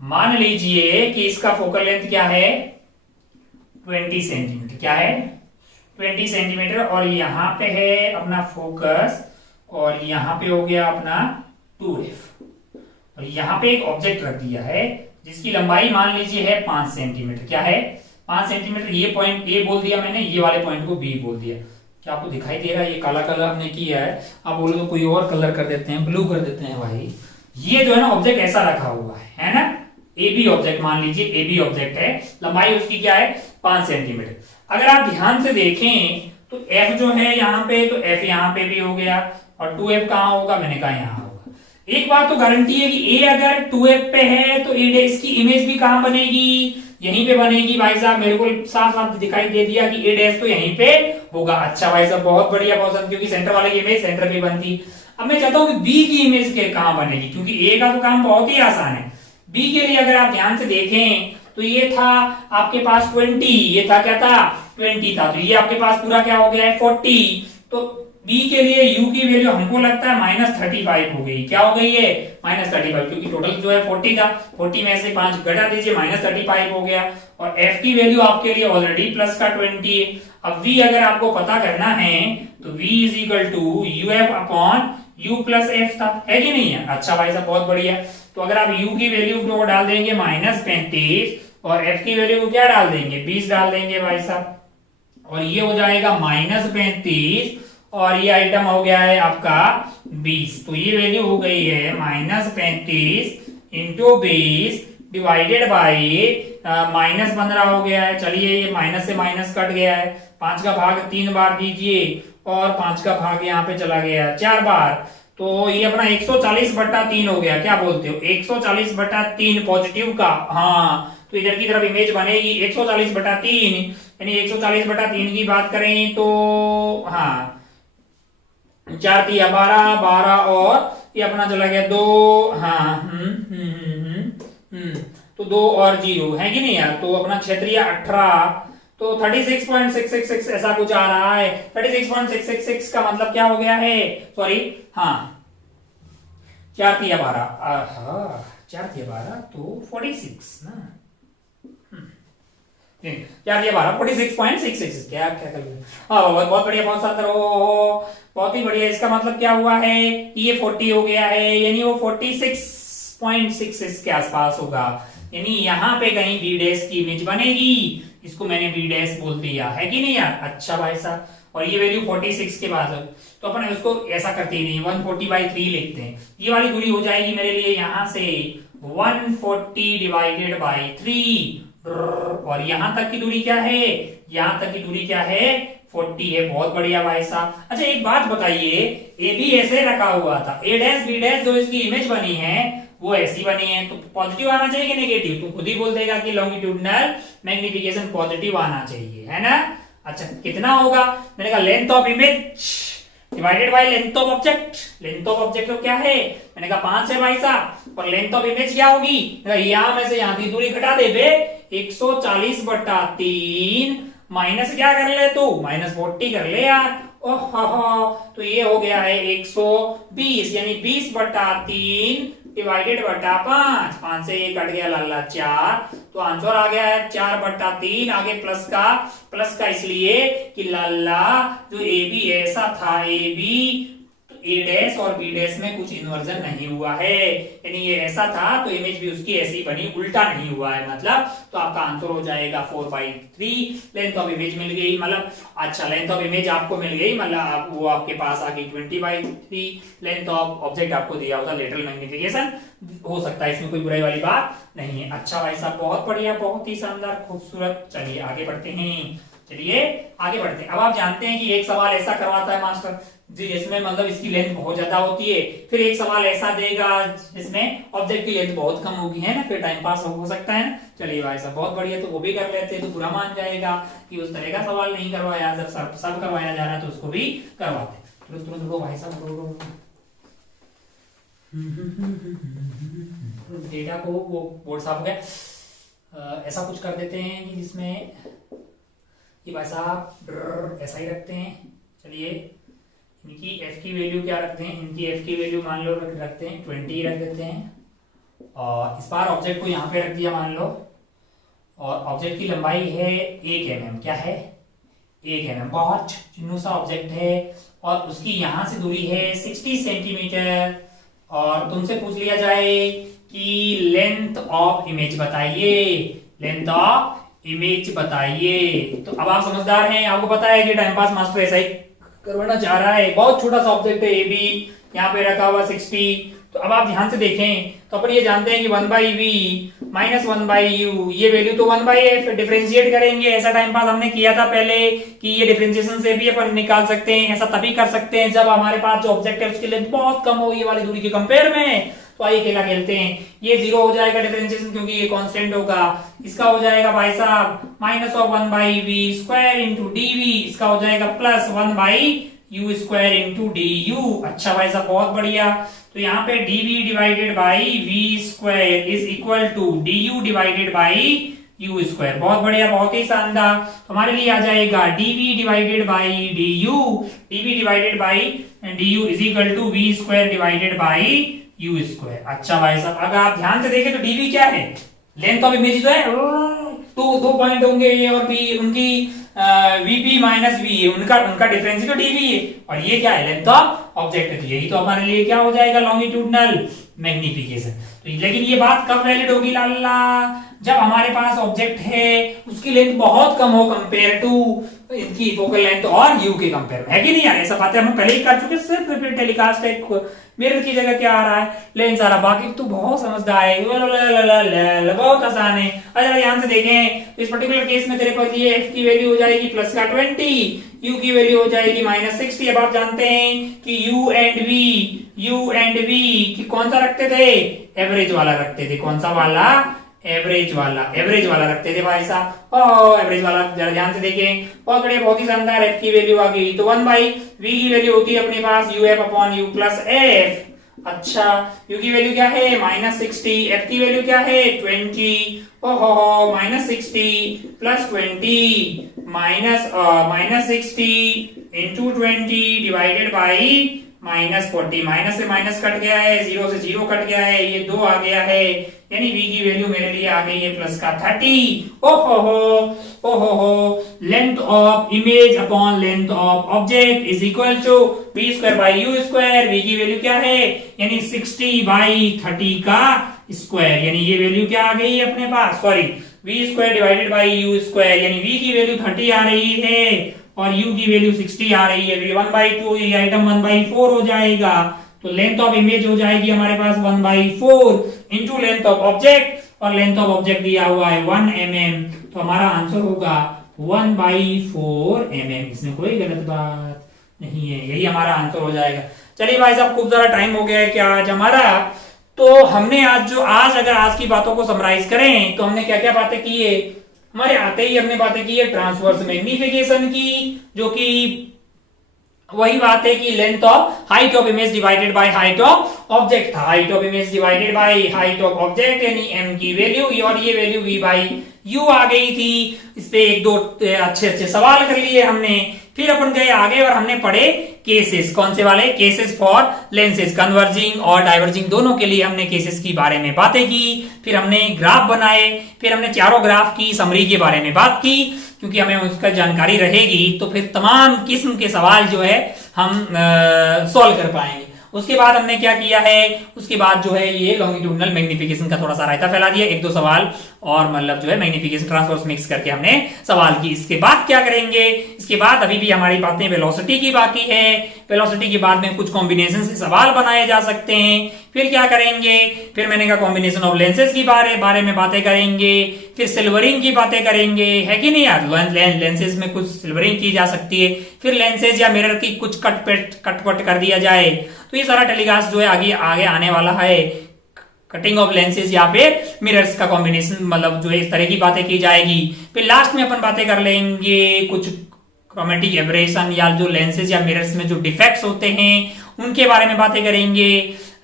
मान लीजिए कि इसका फोकल लेंथ क्या है, 20 सेंटीमीटर, क्या है 20 सेंटीमीटर, और यहाँ पे है अपना फोकस, और यहाँ पे हो गया अपना 2f, और यहाँ पे एक ऑब्जेक्ट रख दिया है जिसकी लंबाई मान लीजिए है 5 सेंटीमीटर। क्या है 5 सेंटीमीटर। ये पॉइंट ए बोल दिया मैंने, ये वाले पॉइंट को बी बोल दिया। क्या आपको दिखाई दे रहा है, ये काला कलर हमने किया है, आप बोलो तो कोई और कलर कर देते हैं, ब्लू कर देते हैं भाई। ये जो है ना ऑब्जेक्ट ऐसा रखा हुआ है ना, ए बी ऑब्जेक्ट, मान लीजिए ए बी ऑब्जेक्ट है, लंबाई उसकी क्या है 5 सेंटीमीटर। अगर आप ध्यान से देखें तो f जो है यहाँ पे, तो f यहाँ पे भी हो गया, और 2f कहाँ होगा, मैंने कहा यहाँ होगा। एक बात तो गारंटी है कि a अगर 2f पे है तो a इसकी इमेज भी कहाँ बनेगी, यहीं पे बनेगी भाई साहब। मेरे को साफ साफ दिखाई दे दिया कि a' तो यहीं पे होगा। अच्छा भाई साहब बहुत बढ़िया बहुत, क्योंकि सेंटर वाले की इमेज सेंटर पे बनती। अब मैं चाहता हूं कि बी की इमेज के कहां बनेगी, क्योंकि ए का तो काम बहुत ही आसान है। बी के लिए अगर आप ध्यान से देखें तो ये था आपके पास 20, ये था क्या था 20 था, तो ये आपके पास पूरा क्या हो गया है 40। तो बी के लिए यू की वैल्यू हमको लगता है -35 हो गई। क्या हो गई है -35, क्योंकि टोटल जो है 40 था, 40 में से 5 घटा दीजिए -35 हो गया। और एफ की वैल्यू आपके लिए ऑलरेडी प्लस का 20 है। अब वी अगर आपको पता करना है तो v is equal to u f upon u plus f था, है कि नहीं है। अच्छा भाई साहब बहुत बढ़िया। तो अगर आप u की वैल्यू को डाल देंगे -35 और f की वैल्यू को क्या डाल देंगे 20 डाल देंगे भाई साहब, और ये हो जाएगा -35 और ये आइटम हो गया है आपका 20। तो ये वैल्यू हो गई है -35 इंटू 20 डिवाइडेड बाई -15 हो गया है। चलिए ये माइनस से माइनस कट गया है, 5 का भाग 3 बार दीजिए और 5 का भाग यहाँ पे चला गया 4 बार। तो ये अपना 140/3 हो गया। क्या बोलते हो 140/3 पॉजिटिव का। हाँ तो इधर की तरफ इमेज बनेगी 140/3, यानी 140/3 की बात करें तो हाँ 4 3 12 12 और ये अपना चला गया 2। हाँ तो 2 और 0 है कि नहीं यार। तो अपना क्षेत्रीय 18, तो 36.666 ऐसा कुछ आ रहा है। 36.666 का मतलब क्या हो गया है, सॉरी हाँ 4 3 12, 4 3 12 तो 46 ना, 4 3 12 46.666 क्या क्या कर हाँ बहुत बढ़िया बहुत शानदार हो, बहुत ही बढ़िया। इसका मतलब क्या हुआ है ये 40 हो गया है, यानी वो 46.66 के आसपास होगा, यानी यहाँ पे कहीं बी डैश की इमेज बनेगी। इसको मैंने बी डैश बोल दिया, है कि नहीं यार। अच्छा भाई साहब, और ये वैल्यू 46 के बाद तो अपन उसको ऐसा करते ही नहीं 140/3 लिखते हैं। ये वाली दूरी हो जाएगी मेरे लिए यहाँ से 140 डिवाइडेड बाई 3, और यहां तक की दूरी क्या है, यहां तक की दूरी क्या है 40 है। बहुत बढ़िया भाई साहब। अच्छा एक बात बताइए, ए बी ऐसे रखा हुआ था, ए डैश बी डैश जो इसकी इमेज बनी है वो ऐसी बनी है, तो पॉजिटिव आना चाहिए कि नेगेटिव। तो खुद ही बोल देगा कि लॉन्गिट्यूडनल मैग्निफिकेशन पॉजिटिव आना चाहिए, है ना। अच्छा कितना होगा, मैंने कहा length of image divided by length of object. Length of object तो क्या है, मैंने कहा 5 है भाई साहब, और लेंथ ऑफ इमेज क्या होगी, यहां में से यहां की दूरी घटा दे बे 140/3 माइनस क्या कर ले तू -40 कर ले यार। ओहो तो ये हो गया है 120, यानी 20/3 डिवाइडेड बटा 5, 5 से ये कट गया लाला 4, तो आंसर आ गया है 4/3। आगे प्लस का इसलिए कि लाला जो ए बी ऐसा था, ए बी ए डैश और बी डैश में कुछ इन्वर्जन नहीं हुआ है, यानी ये ऐसा था तो इमेज भी उसकी ऐसी बनी, उल्टा नहीं हुआ है मतलब। तो आपका आंसर हो जाएगा 4/3। लेंथ ऑफ इमेज मिल गई, मतलब अच्छा लेंथ ऑफ इमेज आपको मिल गई, मतलब वो आपके पास आ गई 20/3। लेंथ ऑफ ऑब्जेक्ट आपको दिया होता लेटरल मैग्निफिकेशन हो सकता है, इसमें कोई बुराई वाली बात नहीं है। अच्छा भाई साहब बहुत बढ़िया बहुत ही शानदार खूबसूरत। चलिए आगे बढ़ते हैं, चलिए आगे बढ़ते हैं। अब आप जानते हैं कि एक सवाल ऐसा करवाता है मास्टर जिसमें मतलब इसकी लेंथ बहुत ज्यादा होती है, फिर एक सवाल ऐसा देगा जिसमें ऑब्जेक्ट की लेंथ बहुत कम होगी, है ना, फिर टाइम पास हो सकता है ना। चलिए भाई साहब बहुत बढ़िया, तो वो भी कर लेते हैं तो बुरा मान जाएगा कि उस तरह का सवाल नहीं करवाया, जब सब करवाया जा रहा है तो उसको भी करवाते। तुरंत तुरंत रो भाई साहब रो डेटा को वो बोर्ड साफ हो गया। ऐसा कुछ कर देते हैं कि जिसमें ये भाई साहब ऐसा ही रखते हैं। चलिए इनकी f की वैल्यू क्या रखते हैं, इनकी f की वैल्यू मान लो रखते हैं 20 रख देते हैं, और इस बार ऑब्जेक्ट को यहाँ पे रख दिया मान लो, और ऑब्जेक्ट की लंबाई है 1 mm। क्या है 1 mm, बहुत चिन्नू सा ऑब्जेक्ट है, और उसकी यहाँ से दूरी है 60 सेंटीमीटर। और तुमसे पूछ लिया जाए कि लेंथ ऑफ इमेज बताइए, लेंथ ऑफ इमेज बताइए। तो अब आप समझदार हैं, आपको पता है कि टाइम पास मास्टर ऐसा ही करवाना चाह रहा है। बहुत छोटा सा ऑब्जेक्ट है ए बी, यहाँ पे रखा हुआ 60। तो अब आप ध्यान से देखें तो अपन ये जानते हैं कि 1/v माइनस 1/u, ये वैल्यू तो 1/f डिफरेंशिएट करेंगे। ऐसा टाइम पास हमने किया था पहले कि ये डिफरेंशिएशन से भी अपन निकाल सकते हैं। ऐसा तभी कर सकते हैं जब हमारे पास जो ऑब्जेक्ट है उसकी लेंथ बहुत कम हो ये वाली दूरी के कंपेयर में। तो आइए खेला खेलते हैं। ये 0 हो जाएगा डिफरेंशिएशन क्योंकि ये कांस्टेंट होगा। इसका हो जाएगा भाई साहब minus of 1 by v square into d v. इसका हो जाएगा plus 1 by u square into d u. अच्छा भाई साहब बहुत बढ़िया। तो यहाँ पे dv divided by v square is equal to du divided by u square. बहुत बढ़िया, बहुत ही शानदार। तो हमारे लिए आ जाएगा dv divided by dv divided by du is equal to v square divided by u square. अच्छा भाई साहब अगर आप ध्यान से देखें तो dv क्या है, लेंथ ऑफ इमेज जो है तो दो पॉइंट होंगे ए और बी, उनकी वीपी माइनस वी उनका डिफरेंस ही तो डीवी है, और ये क्या है लेंथ ऑफ ऑब्जेक्ट। यही तो हमारे लिए क्या हो जाएगा लॉन्गिट्यूडनल मैग्निफिकेशन। तो लेकिन ये बात कब वैलिड होगी लाला, जब हमारे पास ऑब्जेक्ट है उसकी लेंथ बहुत कम हो कंपेयर टू इनकी फोकल लेंथ और यू के कंपेयर में, है कि नहीं यार। ऐसा बातें हम पहले ही कर चुके, सिर्फ रिपीट टेलीकास्ट है। मिरर की जगह क्या आ रहा है लेंस आ रहा, बाकी तो बहुत समझदार है, बहुत आसान है। अगर ध्यान से देखें इस पर्टिकुलर केस में तेरे पास ये एफ की वैल्यू हो जाएगी प्लस का 20, यू की वैल्यू हो जाएगी माइनस 60। अब आप जानते हैं कि यू एंड वी की कौन सा रखते थे, एवरेज वाला रखते थे। कौन सा वाला, एवरेज वाला रखते थे भाई साहब। एवरेज वाला जरा ध्यान से देखें, बहुत बढ़िया, बहुत ही शानदार। एफ की वैल्यू आ गई तो 1 बाई वी की वैल्यू होती है अपने पास u f upon u plus f. अच्छा यू की वैल्यू क्या है माइनस 60, एफ की वैल्यू क्या है 20। ओहो minus 60 plus 20 minus 60 into 20 divided by minus 40। Minus से माइनस कट गया है, 0 से 0 कट गया है, ये 2 आ गया है, यानी v की वैल्यू मेरे लिए आ गई है प्लस का 30। ओहो length of image upon length of object is equal to v square by u square. v की वैल्यू क्या है यानी 60 बाई 30 का स्क्वायर, यानी ये वैल्यू क्या आ गई है अपने पास, sorry v square divided by u square, यानी v की वैल्यू 30 आ रही है और u की वैल्यू 60 आ रही है। 1/2 ये आइटम 1/4 हो जाएगा, तो लेंथ ऑफ इमेज हो जाएगी हमारे पास 1/4 इंटू लेंथ ऑफ ऑब्जेक्ट, और लेंथ ऑफ ऑब्जेक्ट दिया हुआ है 1 mm, तो हमारा आंसर होगा 1/4 mm। इसमें कोई गलत बात नहीं है, यही हमारा आंसर हो जाएगा। चलिए भाई साहब खूब सारा टाइम हो गया है क्या आज हमारा, तो हमने आज अगर आज की बातों को समराइज करें तो हमने क्या क्या बातें की है। हमारे आते ही हमने बातें की है ट्रांसवर्स मैग्निफिकेशन की, जो कि वही बात है कि length of height of image divided by height of object था। Height of image divided by height of object यानी m की वैल्यू, और ये वैल्यू v बाई u आ गई थी। इस पे एक दो अच्छे सवाल कर लिए हमने। फिर अपन गए आगे और हमने पढ़े केसेस, कौन से वाले केसेस फॉर लेंसेज, कन्वर्जिंग और डाइवर्जिंग दोनों के लिए हमने केसेस की बारे में बातें की। फिर हमने ग्राफ बनाए, फिर हमने चारों ग्राफ की समरी के बारे में बात की, क्योंकि हमें उसका जानकारी रहेगी तो फिर तमाम किस्म के सवाल जो है हम सॉल्व कर पाएंगे। उसके बाद हमने क्या किया है, उसके बाद जो है ये लॉन्गिट्यूडनल मैग्निफिकेशन का थोड़ा सा रायता फैला दिया, एक दो सवाल और मतलब जो है मैग्निफिकेशन ट्रांसवर्स मिक्स करके हमने सवाल की। इसके बाद क्या करेंगे, इसके बाद अभी भी हमारी बातें वेलोसिटी की बाकी है। वेलोसिटी के बाद में कुछ कॉम्बिनेशन से सवाल बनाए जा सकते हैं। फिर क्या करेंगे, फिर मैंने कहा कॉम्बिनेशन ऑफ लेंसेज की बारे में बातें करेंगे। फिर सिल्वरिंग की बातें करेंगे, है कि नहीं यार, लेंसेज में कुछ सिल्वरिंग की जा सकती है। फिर लेंसेज या मिरर की कुछ कट कर दिया जाए। तो ये सारा टेलीकास्ट जो है आगे आने वाला है। कटिंग ऑफ लेंसेज या फिर मिरर्स का कॉम्बिनेशन, मतलब जो है इस तरह की बातें की जाएगी। फिर लास्ट में अपन बातें कर लेंगे कुछ क्रोमेटिक एब्रेशन या जो लेंसेज या मिरर्स में जो डिफेक्ट्स होते हैं उनके बारे में बातें करेंगे।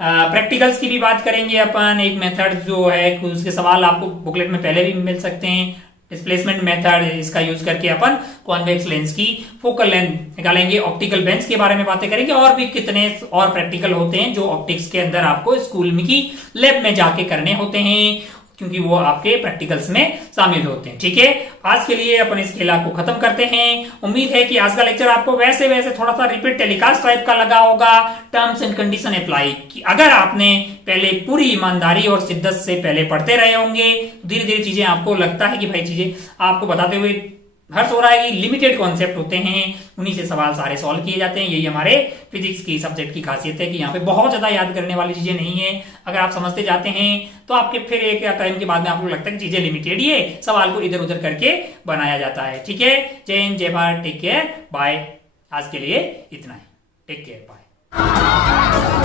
प्रैक्टिकल्स की भी बात करेंगे अपन। एक मेथड जो है उसके सवाल आपको बुकलेट में पहले भी मिल सकते हैं, डिस्प्लेसमेंट मेथड, इसका यूज करके अपन कॉन्वेक्स लेंस की फोकल लेंथ निकालेंगे। ऑप्टिकल बेंच के बारे में बातें करेंगे, और भी कितने और प्रैक्टिकल होते हैं जो ऑप्टिक्स के अंदर आपको स्कूल में की लैब में जाके करने होते हैं, क्योंकि वो आपके प्रैक्टिकल्स में शामिल होते हैं। ठीक है, आज के लिए अपन इस खेला को खत्म करते हैं। उम्मीद है कि आज का लेक्चर आपको वैसे थोड़ा सा रिपीट टेलीकास्ट टाइप का लगा होगा। टर्म्स एंड कंडीशन अप्लाई की अगर आपने पहले पूरी ईमानदारी और शिद्दत से पहले पढ़ते रहे होंगे, धीरे धीरे चीजें आपको लगता है कि भाई चीजें आपको बताते हुए हर्ष हो रहा है कि लिमिटेड कॉन्सेप्ट होते हैं, उन्हीं से सवाल सारे सॉल्व किए जाते हैं। यही हमारे फिजिक्स की सब्जेक्ट की खासियत है कि यहाँ पे बहुत ज्यादा याद करने वाली चीजें नहीं है। अगर आप समझते जाते हैं तो आपके फिर एक टाइम के बाद में आपको लगता है कि चीजें लिमिटेड ही है, सवाल को इधर उधर करके बनाया जाता है। ठीक है, जय हिंद, जय भारत, टेक केयर, बाय। आज के लिए इतना ही, टेक केयर, बाय।